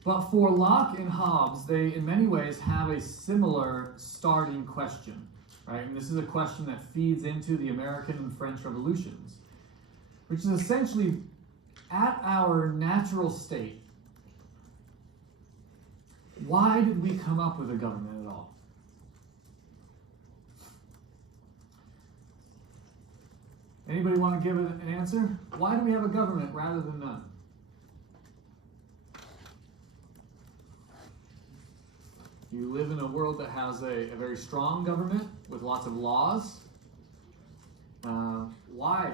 But for Locke and Hobbes, they, in many ways, have a similar starting question, right? And this is a question that feeds into the American and French revolutions, which is essentially, at our natural state, why did we come up with a government at all? Anybody want to give an answer? Why do we have a government rather than none? You live in a world that has a very strong government with lots of laws. Why?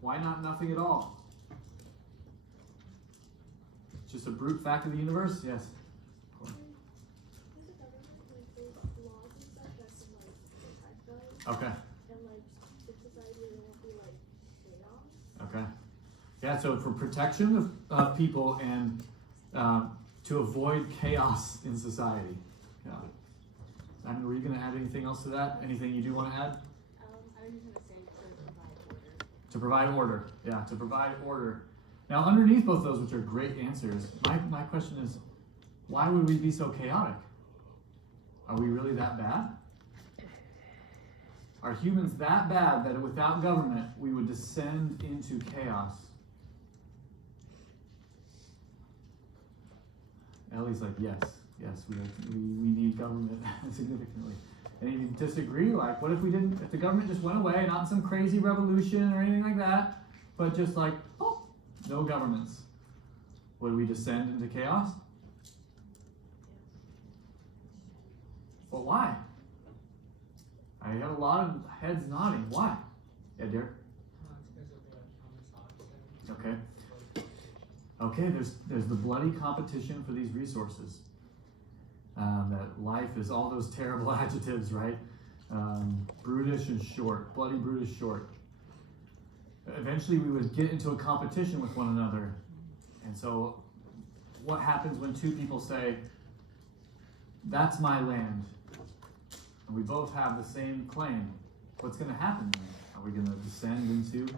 Why not nothing at all? Just a brute fact of the universe? Yes. Okay. Okay. Yeah, so for protection of people and to avoid chaos in society. Yeah. And were you going to add anything else to that? Anything you do want to add? I was just going to say to provide order. To provide order. Yeah, to provide order. Now, underneath both those, which are great answers, my question is, why would we be so chaotic? Are we really that bad? Are humans that bad that without government, we would descend into chaos? Ellie's like, yes, we need government significantly. And you disagree, like, what if if the government just went away, not some crazy revolution or anything like that, but just like, oh, no governments. Would we descend into chaos? But why? I have a lot of heads nodding. Why? Yeah, Derek? It's because of the Okay. Okay, there's the bloody competition for these resources. That life is all those terrible adjectives, right? Brutish and short, bloody, brutish, short. Eventually we would get into a competition with one another. And so what happens when two people say, that's my land, and we both have the same claim? What's going to happen then? Are we going to descend into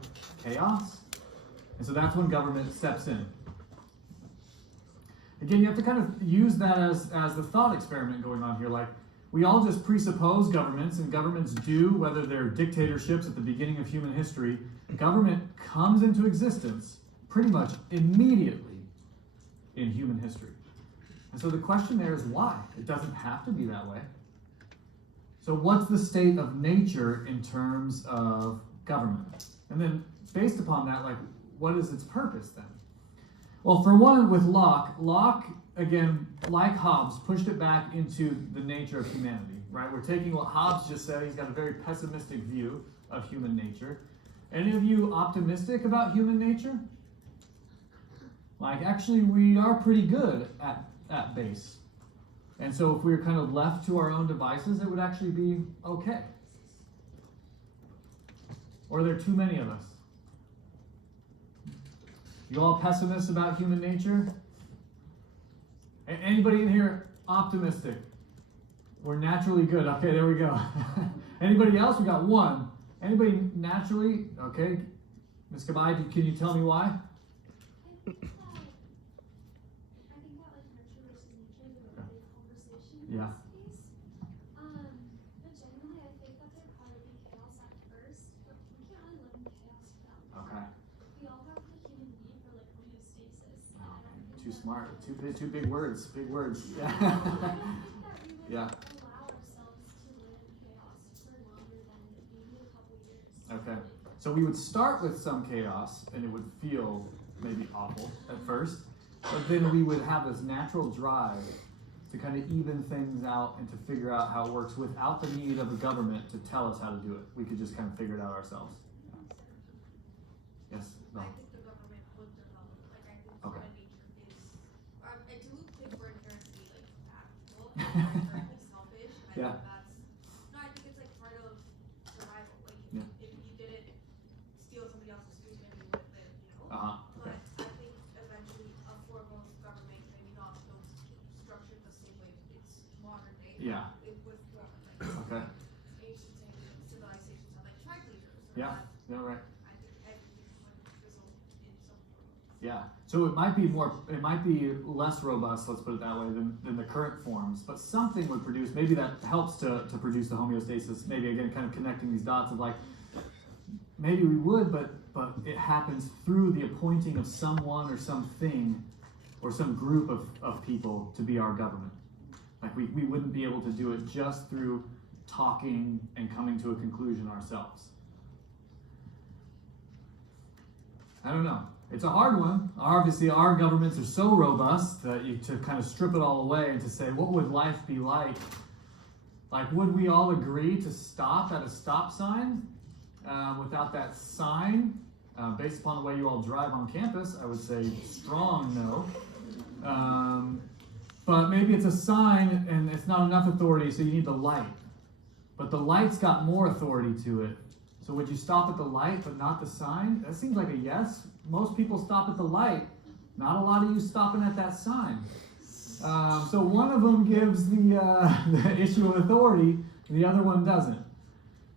chaos? And so that's when government steps in. Again, you have to kind of use that as the thought experiment going on here. Like, we all just presuppose governments, and governments do, whether they're dictatorships at the beginning of human history. Government comes into existence pretty much immediately in human history. And so the question there is why? It doesn't have to be that way. So what's the state of nature in terms of government? And then based upon that, like, what is its purpose then? Well, for one, with Locke, again, like Hobbes, pushed it back into the nature of humanity, right? We're taking what Hobbes just said. He's got a very pessimistic view of human nature. Any of you optimistic about human nature? Like, actually, we are pretty good at base. And so if we were kind of left to our own devices, it would actually be okay. Or are there too many of us? You all pessimists about human nature? Anybody in here optimistic? We're naturally good. Okay, there we go. Anybody else? We got one. Anybody naturally? Okay. Ms. Kabai, can you tell me why? I think that like nurture versus nature is a really big conversation in Yeah. this case. But generally I think that there'd probably be chaos at first, but we can't really live in chaos without Okay. we all have the human need for like homeostasis. Oh, And I don't think too that- smart. Too big words. Big words. I don't think that we would Yeah. allow ourselves to live in chaos for longer than maybe a couple years. Okay. So we would start with some chaos, and it would feel maybe awful at first, but then we would have this natural drive to kind of even things out and to figure out how it works without the need of a government to tell us how to do it. We could just kind of figure it out ourselves. Yes? No? I think the government would develop, like, I think Okay. human nature is, I do think we're inherently, like, practical, we're inherently selfish, and I Yeah. think that's, no, I think it's, like, part of survival, like, Yeah. if you didn't steal somebody else's food, maybe you wouldn't live, you know? Uh-huh. But I think eventually a foremost government, maybe not those structured the same way it's modern day. Yeah. With more, like, Okay. ancient civilizations had, like, tribe leaders, or Yeah. had, Yeah, right. I think everything would fizzle in some form. Yeah. So it might be less robust, let's put it that way, than the current forms, but something would produce, maybe that helps to produce the homeostasis, maybe again kind of connecting these dots of like, maybe we would, but it happens through the appointing of someone or something or some group of people to be our government. Like we wouldn't be able to do it just through talking and coming to a conclusion ourselves. I don't know. It's a hard one. Obviously, our governments are so robust that to kind of strip it all away and to say, what would life be like? Like, would we all agree to stop at a stop sign without that sign? Based upon the way you all drive on campus, I would say strong no. But maybe it's a sign and it's not enough authority, so you need the light. But the light's got more authority to it. So would you stop at the light but not the sign? That seems like a yes. Most people stop at the light. Not a lot of you stopping at that sign. So one of them gives the issue of authority, and the other one doesn't.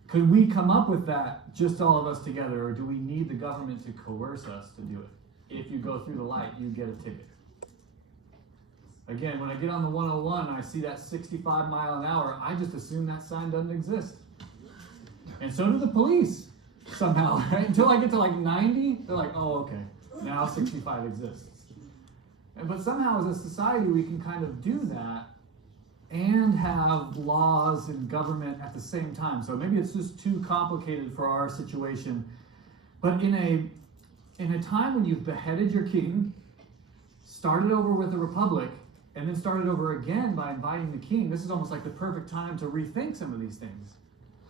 Could we come up with that, just all of us together, or do we need the government to coerce us to do it? If you go through the light, you get a ticket. Again, when I get on the 101 and I see that 65 mile an hour, I just assume that sign doesn't exist. And so do the police, somehow, right? Until I get to like 90, they're like, oh, okay, now 65 exists. But somehow as a society, we can kind of do that and have laws and government at the same time. So maybe it's just too complicated for our situation. But in a time when you've beheaded your king, started over with a republic, and then started over again by inviting the king, this is almost like the perfect time to rethink some of these things.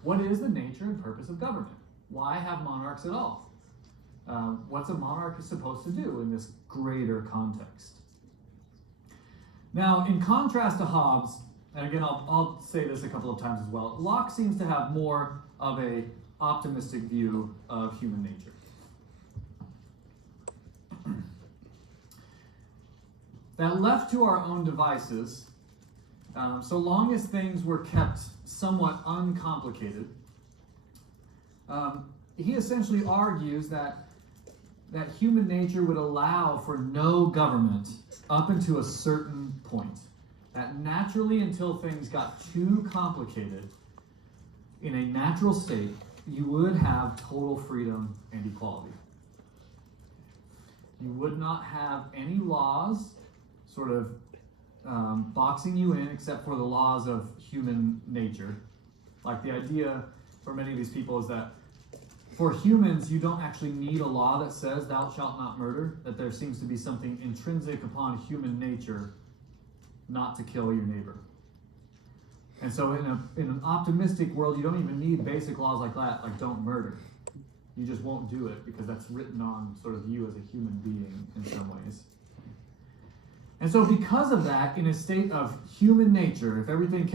What is the nature and purpose of government? Why have monarchs at all? What's a monarch supposed to do in this greater context? Now, in contrast to Hobbes, and again, I'll say this a couple of times as well, Locke seems to have more of a optimistic view of human nature. That left to our own devices, so long as things were kept somewhat uncomplicated, he essentially argues that human nature would allow for no government up until a certain point. That naturally, until things got too complicated, in a natural state, you would have total freedom and equality. You would not have any laws sort of boxing you in except for the laws of human nature. Like the idea for many of these people is that for humans, you don't actually need a law that says thou shalt not murder, that there seems to be something intrinsic upon human nature not to kill your neighbor. And so in an optimistic world, you don't even need basic laws like that, like don't murder. You just won't do it because that's written on sort of you as a human being in some ways. And so because of that, in a state of human nature, if everything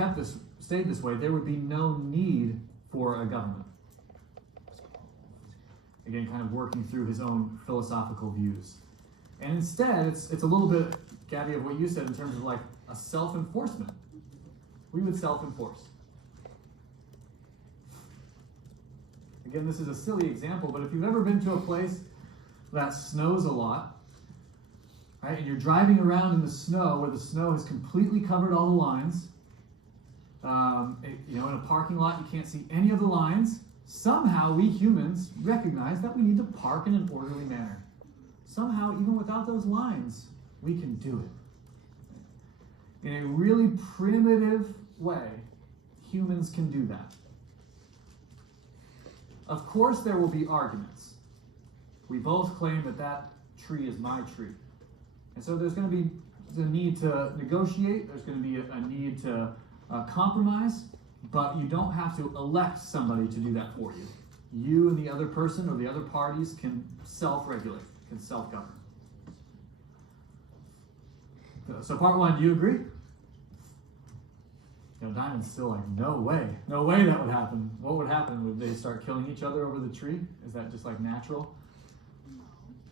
stayed this way, there would be no need for a government. Again, kind of working through his own philosophical views. And instead, it's a little bit, Gabby, of what you said in terms of like a self-enforcement. We would self-enforce. Again, this is a silly example, but if you've ever been to a place that snows a lot, right, and you're driving around in the snow where the snow has completely covered all the lines, in a parking lot you can't see any of the lines, somehow we humans recognize that we need to park in an orderly manner. Somehow, even without those lines, we can do it. In a really primitive way, humans can do that. Of course, there will be arguments. We both claim that tree is my tree. And so there's going to be the need to negotiate, there's going to be a need to compromise, but you don't have to elect somebody to do that for you. You and the other person or the other parties can self-regulate, can self-govern. So part one, do you agree? Diamond's still like, no way that would happen. What would happen? Would they start killing each other over the tree? Is that just like natural?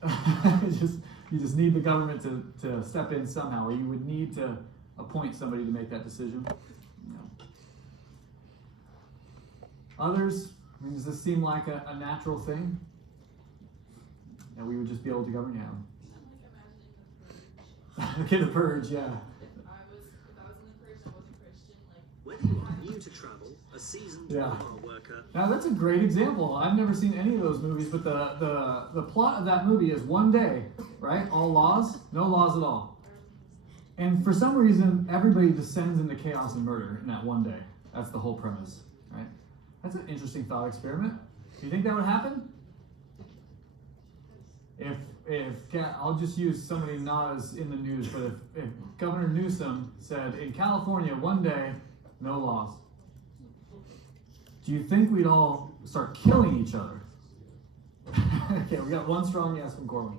You just need the government to step in somehow, or you would need to appoint somebody to make that decision. No. Others, does this seem like a natural thing? That we would just be able to govern? Yeah. I'm like imagining the purge. Okay, the purge, yeah. If I was in the purge and I wasn't Christian, like Whether you are new to travel, a seasoned Yeah. mobile worker, Now that's a great example. I've never seen any of those movies, but the plot of that movie is one day, right? All laws, no laws at all. And for some reason, everybody descends into chaos and murder in that one day. That's the whole premise, right? That's an interesting thought experiment. Do you think that would happen? I'll just use somebody not as in the news, but if Governor Newsom said, in California, one day, no laws. Do you think we'd all start killing each other? Okay, we got one strong yes from Corwin.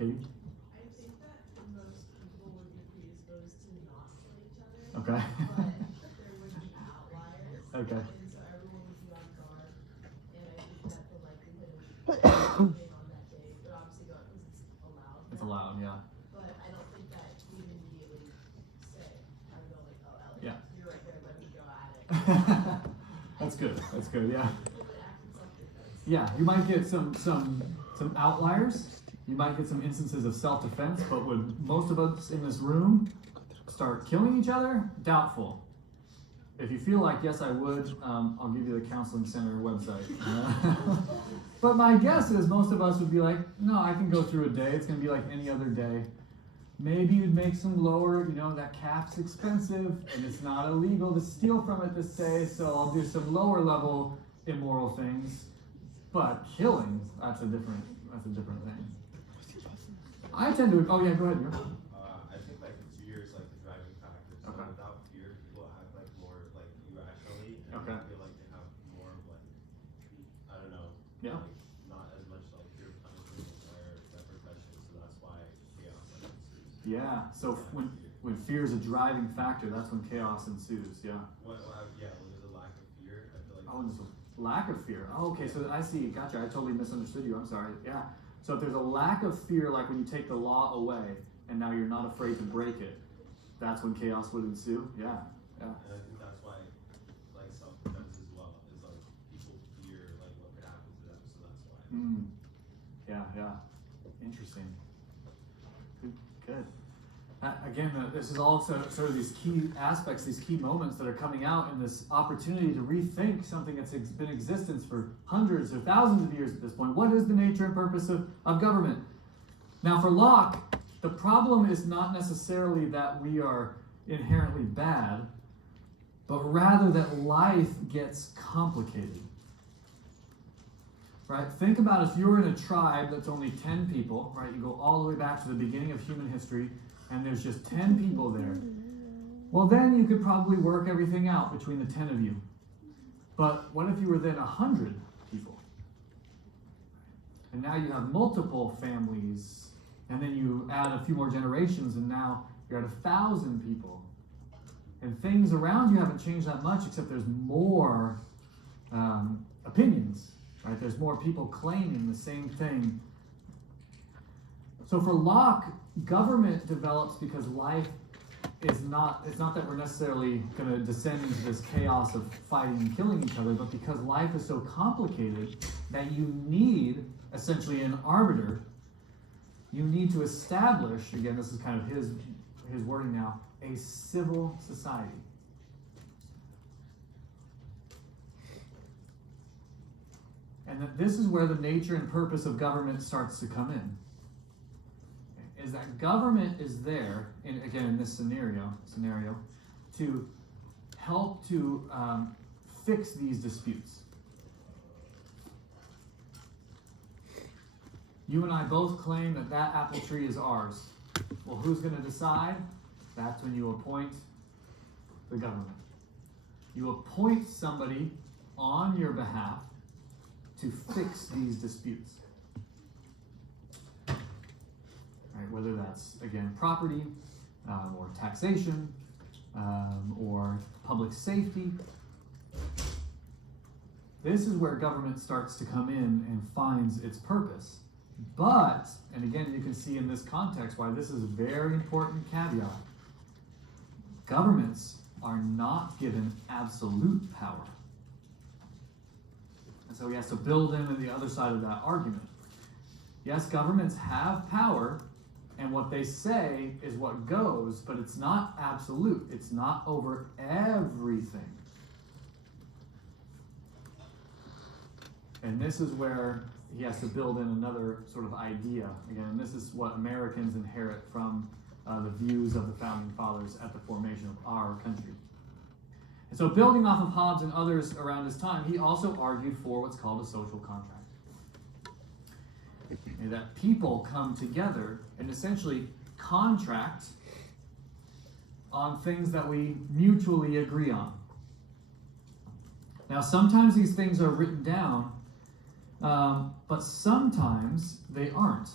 Okay. I think that most people would be predisposed to not kill each other. Okay. But there would be outliers. Okay. And so everyone would be on guard. And I think that the likelihood of being on that day would obviously go up because it's allowed. It's allowed, yeah. But I don't think that we would immediately say, I would go like, oh, Elliot, Yeah. you're right there, let me go at it. That's good. That's good, yeah. People would act in self-defense. Yeah, you might get some outliers. You might get some instances of self-defense, but would most of us in this room start killing each other? Doubtful. If you feel like, yes, I would, I'll give you the counseling center website. But my guess is most of us would be like, no, I can go through a day. It's going to be like any other day. Maybe you'd make some lower, that calf's expensive and it's not illegal to steal from it this day, so I'll do some lower level immoral things. But killing, that's a different thing. I tend to, oh yeah, go ahead. I think like fear is like the driving factor. So Okay. without fear, people act like more like irrationally, and Okay. I feel like they have more of like, I don't know, Yeah. like not as much like fear of punishment or repercussions. So that's why chaos like ensues. Yeah, so when fear is a driving factor, that's when chaos ensues, yeah. When there's a lack of fear, I feel like. Oh, and there's a lack of fear. Oh, okay, so I see, gotcha, I totally misunderstood you, I'm sorry, yeah. So if there's a lack of fear, like when you take the law away, and now you're not afraid to break it, that's when chaos would ensue, yeah. And I think that's why like self-defense as well is like people Yeah. Interesting. Good. Again, this is also sort of these key aspects, these key moments that are coming out in this opportunity to rethink something that's been in existence for hundreds or thousands of years at this point. What is the nature and purpose of government? Now, for Locke, the problem is not necessarily that we are inherently bad, but rather that life gets complicated. Right? Think about if you're in a tribe that's only 10 people, right? You go all the way back to the beginning of human history, and there's just 10 people there. Well, then you could probably work everything out between the 10 of you. But what if you were then 100 people? And now you have multiple families, and then you add a few more generations, and now you're at 1,000 people. And things around you haven't changed that much, except there's more opinions, right? There's more people claiming the same thing. So for Locke, government develops because life is not, it's not that we're necessarily going to descend into this chaos of fighting and killing each other, but because life is so complicated that you need essentially an arbiter. You need to establish, again, this is kind of his wording now, a civil society. And that this is where the nature and purpose of government starts to come in. Is that government is there, in this scenario, to help to fix these disputes. You and I both claim that apple tree is ours. Well, who's going to decide? That's when you appoint the government. You appoint somebody on your behalf to fix these disputes. Right, whether that's, again, property, or taxation, or public safety. This is where government starts to come in and finds its purpose. But, and again, you can see in this context why this is a very important caveat. Governments are not given absolute power. And so he has to build in the other side of that argument. Yes, governments have power, and what they say is what goes, but it's not absolute. It's not over everything. And this is where he has to build in another sort of idea. Again, and this is what Americans inherit from the views of the Founding Fathers at the formation of our country. And so building off of Hobbes and others around his time, he also argued for what's called a social contract. And that people come together and essentially contract on things that we mutually agree on. Now, sometimes these things are written down, but sometimes they aren't.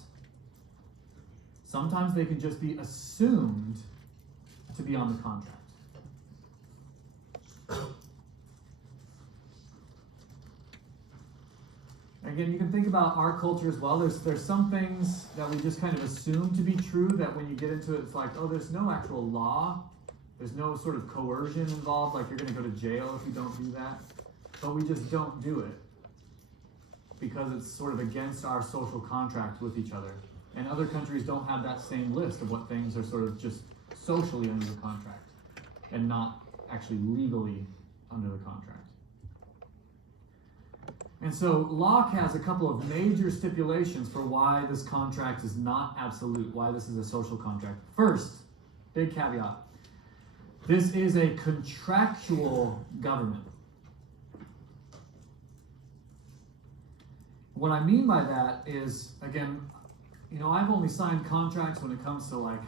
Sometimes they can just be assumed to be on the contract. Again, you can think about our culture as well. There's some things that we just kind of assume to be true, that when you get into it, it's like, oh, there's no actual law. There's no sort of coercion involved, like you're going to go to jail if you don't do that. But we just don't do it because it's sort of against our social contract with each other. And other countries don't have that same list of what things are sort of just socially under the contract and not actually legally under the contract. And so Locke has a couple of major stipulations for why this contract is not absolute, why this is a social contract. First, big caveat, this is a contractual government. What I mean by that is, again, I've only signed contracts when it comes to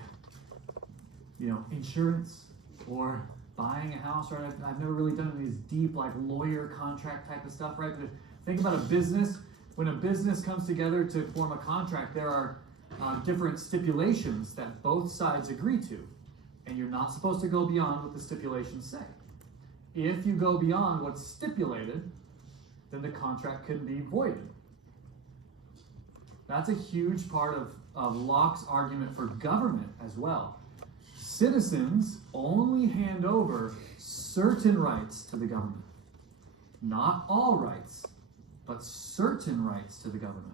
insurance or buying a house, right? I've never really done these deep, lawyer contract type of stuff, right? But think about a business. When a business comes together to form a contract, there are different stipulations that both sides agree to. And you're not supposed to go beyond what the stipulations say. If you go beyond what's stipulated, then the contract can be voided. That's a huge part of Locke's argument for government as well. Citizens only hand over certain rights to the government. Not all rights, but certain rights to the government.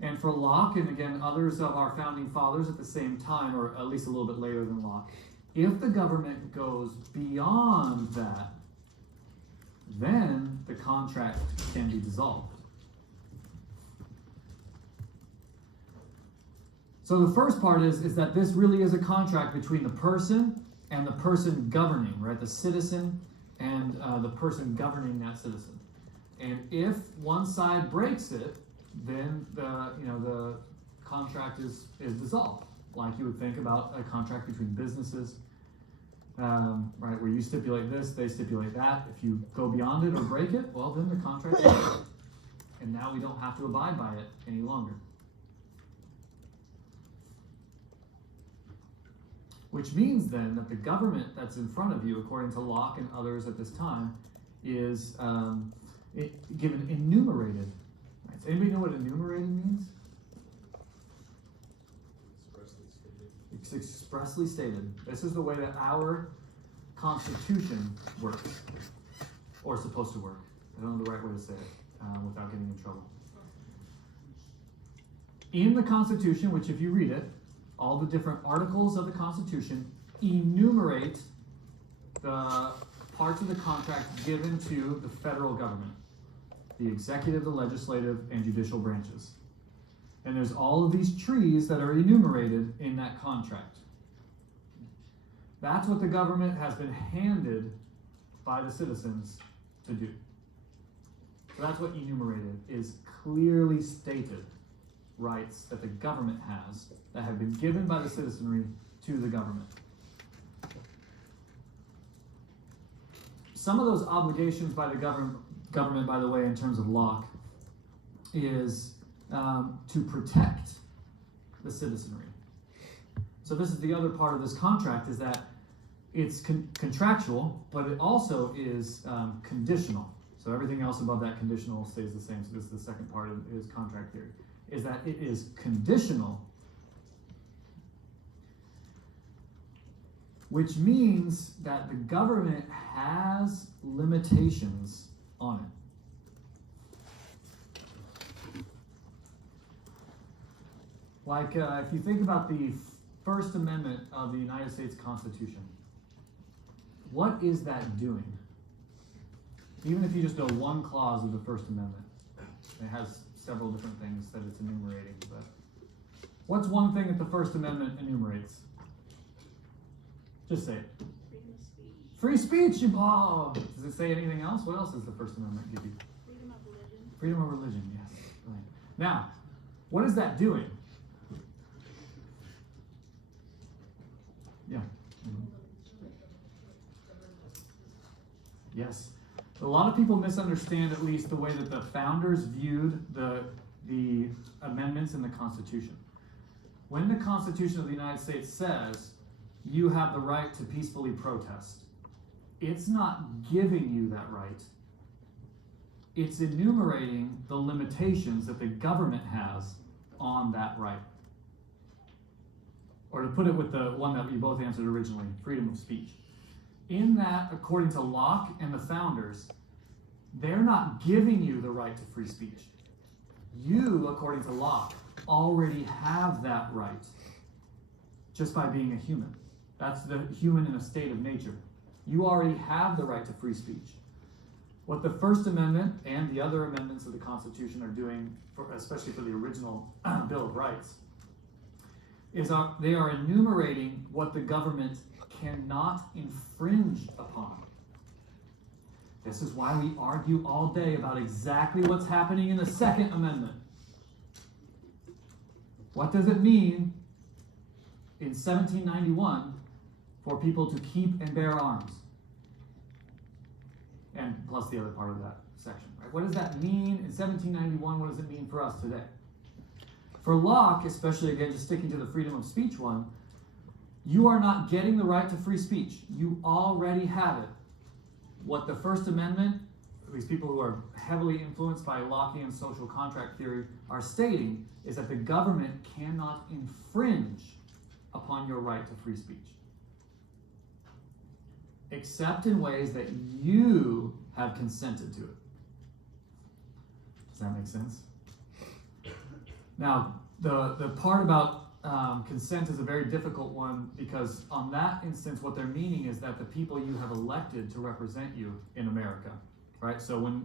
And for Locke, and again others of our founding fathers at the same time, or at least a little bit later than Locke, if the government goes beyond that, then the contract can be dissolved. So the first part is that this really is a contract between the person and the person governing, right? The citizen and the person governing that citizen. And if one side breaks it, then the contract is dissolved. Like you would think about a contract between businesses, right? Where you stipulate this, they stipulate that. If you go beyond it or break it, well, then the contract is over. And now we don't have to abide by it any longer. Which means then that the government that's in front of you, according to Locke and others at this time, is given enumerated. Right? Does anybody know what enumerated means? Expressly stated. It's expressly stated. This is the way that our Constitution works, or is supposed to work. I don't know the right way to say it without getting in trouble. In the Constitution, which if you read it, all the different articles of the Constitution enumerate the parts of the contract given to the federal government, the executive, the legislative, and judicial branches. And there's all of these trees that are enumerated in that contract. That's what the government has been handed by the citizens to do. So that's what enumerated is, clearly stated rights that the government has that have been given by the citizenry to the government. Some of those obligations by the government, by the way, in terms of Locke, is to protect the citizenry. So this is the other part of this contract, is that it's contractual, but it also is conditional. So everything else above that conditional stays the same. So this is the second part of his contract theory, is that it is conditional, which means that the government has limitations on it. Like if you think about the First Amendment of the United States Constitution, what is that doing? Even if you just know one clause of the First Amendment, it has several different things that it's enumerating, but what's one thing that the First Amendment enumerates? Just say it. Freedom of speech. Free speech. Oh, does it say anything else? What else does the First Amendment give you? Freedom of religion. Freedom of religion, yes. Right. Now, what is that doing? Yeah. Yes. A lot of people misunderstand at least the way that the founders viewed the amendments in the Constitution. When the Constitution of the United States says you have the right to peacefully protest, it's not giving you that right. It's enumerating the limitations that the government has on that right. Or to put it with the one that you both answered originally, freedom of speech. In that, according to Locke and the founders, they're not giving you the right to free speech. You, according to Locke, already have that right just by being a human. That's the human in a state of nature. You already have the right to free speech. What the First Amendment and the other amendments of the Constitution are doing, especially for the original Bill of Rights, is they are enumerating what the government cannot infringe upon. This is why we argue all day about exactly what's happening in the Second Amendment. What does it mean in 1791 for people to keep and bear arms? And plus the other part of that section, right? What does that mean in 1791? What does it mean for us today? For Locke, especially again, just sticking to the freedom of speech one, you are not getting the right to free speech. You already have it. What the First Amendment, at least people who are heavily influenced by Lockean social contract theory, are stating is that the government cannot infringe upon your right to free speech, except in ways that you have consented to it. Does that make sense? Now, the part about consent is a very difficult one, because on that instance, what they're meaning is that the people you have elected to represent you in America, right? So when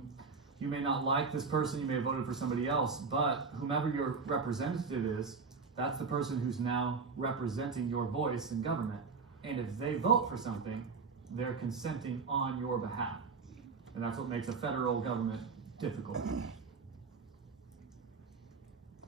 you may not like this person, you may have voted for somebody else, but whomever your representative is, that's the person who's now representing your voice in government. And if they vote for something, they're consenting on your behalf. And that's what makes a federal government difficult.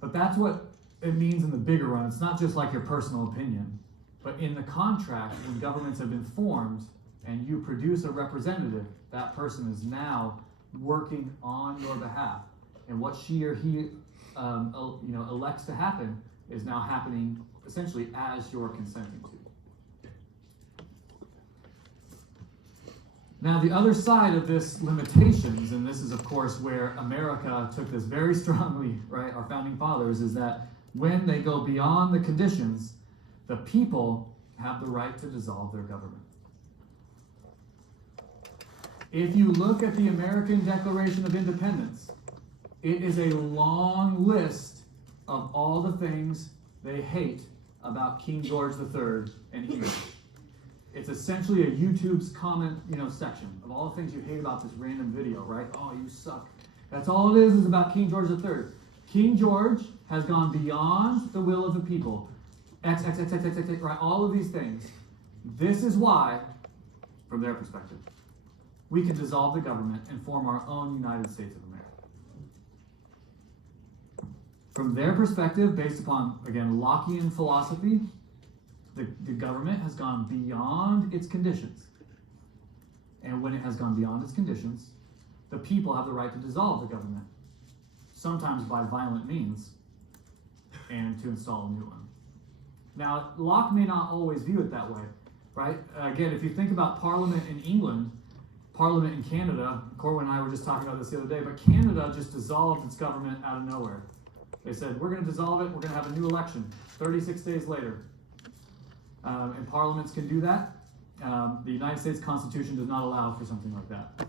But that's what it means in the bigger run. It's not just like your personal opinion, but in the contract, when governments have been formed and you produce a representative, that person is now working on your behalf. And what she or he elects to happen is now happening essentially as you're consenting to. Now, the other side of this limitations, and this is of course where America took this very strongly, right, our founding fathers, is that when they go beyond the conditions, the people have the right to dissolve their government. If you look at the American Declaration of Independence, it is a long list of all the things they hate about King George III and English. It's essentially a YouTube's comment, section of all the things you hate about this random video, right? Oh, you suck. That's all it is about King George III. King George has gone beyond the will of the people. X, right? All of these things. This is why, from their perspective, we can dissolve the government and form our own United States of America. From their perspective, based upon, again, Lockean philosophy, the government has gone beyond its conditions. And when it has gone beyond its conditions, the people have the right to dissolve the government, sometimes by violent means, and to install a new one. Now, Locke may not always view it that way, right? Again, if you think about Parliament in England, Parliament in Canada, Corwin and I were just talking about this the other day, but Canada just dissolved its government out of nowhere. They said, we're going to dissolve it, we're going to have a new election, 36 days later. And parliaments can do that. The United States Constitution does not allow for something like that.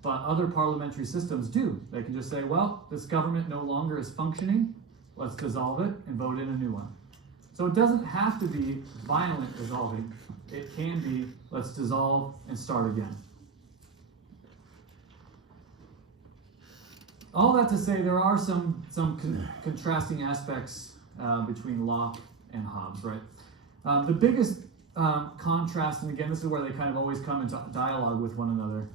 But other parliamentary systems do. They can just say, well, this government no longer is functioning, let's dissolve it and vote in a new one. So it doesn't have to be violent dissolving. It can be, let's dissolve and start again. All that to say, there are some contrasting aspects between Locke and Hobbes, right? The biggest contrast, and again, this is where they kind of always come into dialogue with one another,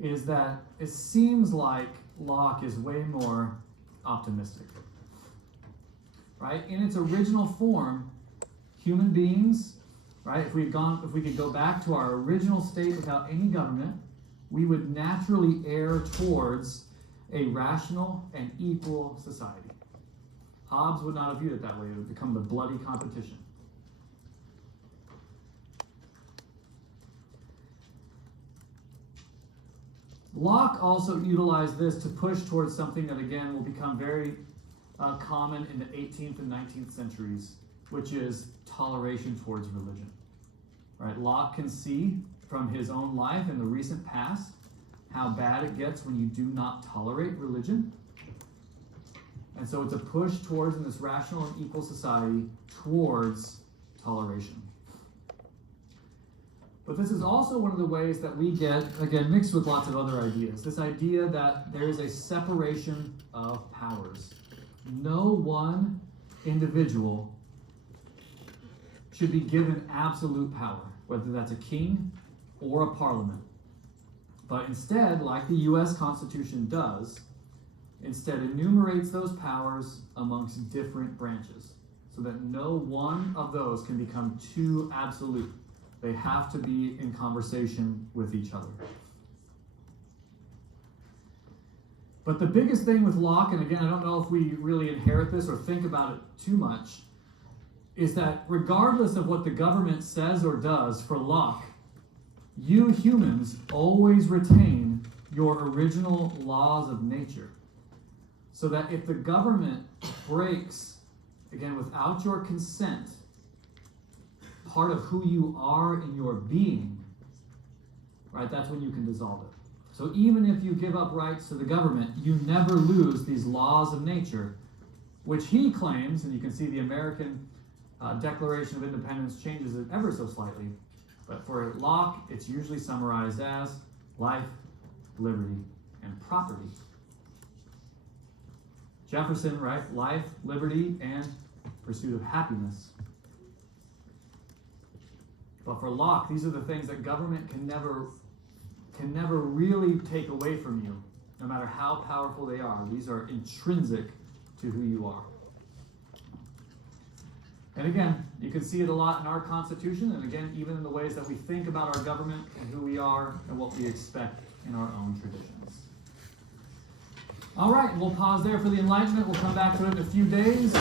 is that it seems like Locke is way more optimistic, right? In its original form, human beings, right? If we could go back to our original state without any government, we would naturally err towards a rational and equal society. Hobbes would not have viewed it that way. It would become the bloody competition. Locke also utilized this to push towards something that, again, will become very common in the 18th and 19th centuries, which is toleration towards religion. Right? Locke can see from his own life in the recent past how bad it gets when you do not tolerate religion. And so it's a push towards, in this rational and equal society, towards toleration. But this is also one of the ways that we get, again, mixed with lots of other ideas, this idea that there is a separation of powers. No one individual should be given absolute power, whether that's a king or a parliament. But instead, like the U.S. Constitution does, instead enumerates those powers amongst different branches, so that no one of those can become too absolute. They have to be in conversation with each other. But the biggest thing with Locke, and again, I don't know if we really inherit this or think about it too much, is that regardless of what the government says or does, for Locke, you humans always retain your original laws of nature. So that if the government breaks, again, without your consent, part of who you are in your being, right, that's when you can dissolve it. So even if you give up rights to the government, you never lose these laws of nature, which he claims, and you can see the American Declaration of Independence changes it ever so slightly, but for Locke, it's usually summarized as life, liberty, and property. Jefferson, right? Life, liberty, and pursuit of happiness. But for Locke, these are the things that government can never really take away from you, no matter how powerful they are. These are intrinsic to who you are. And again, you can see it a lot in our Constitution, and again, even in the ways that we think about our government and who we are and what we expect in our own traditions. All right, we'll pause there for the Enlightenment. We'll come back to it in a few days.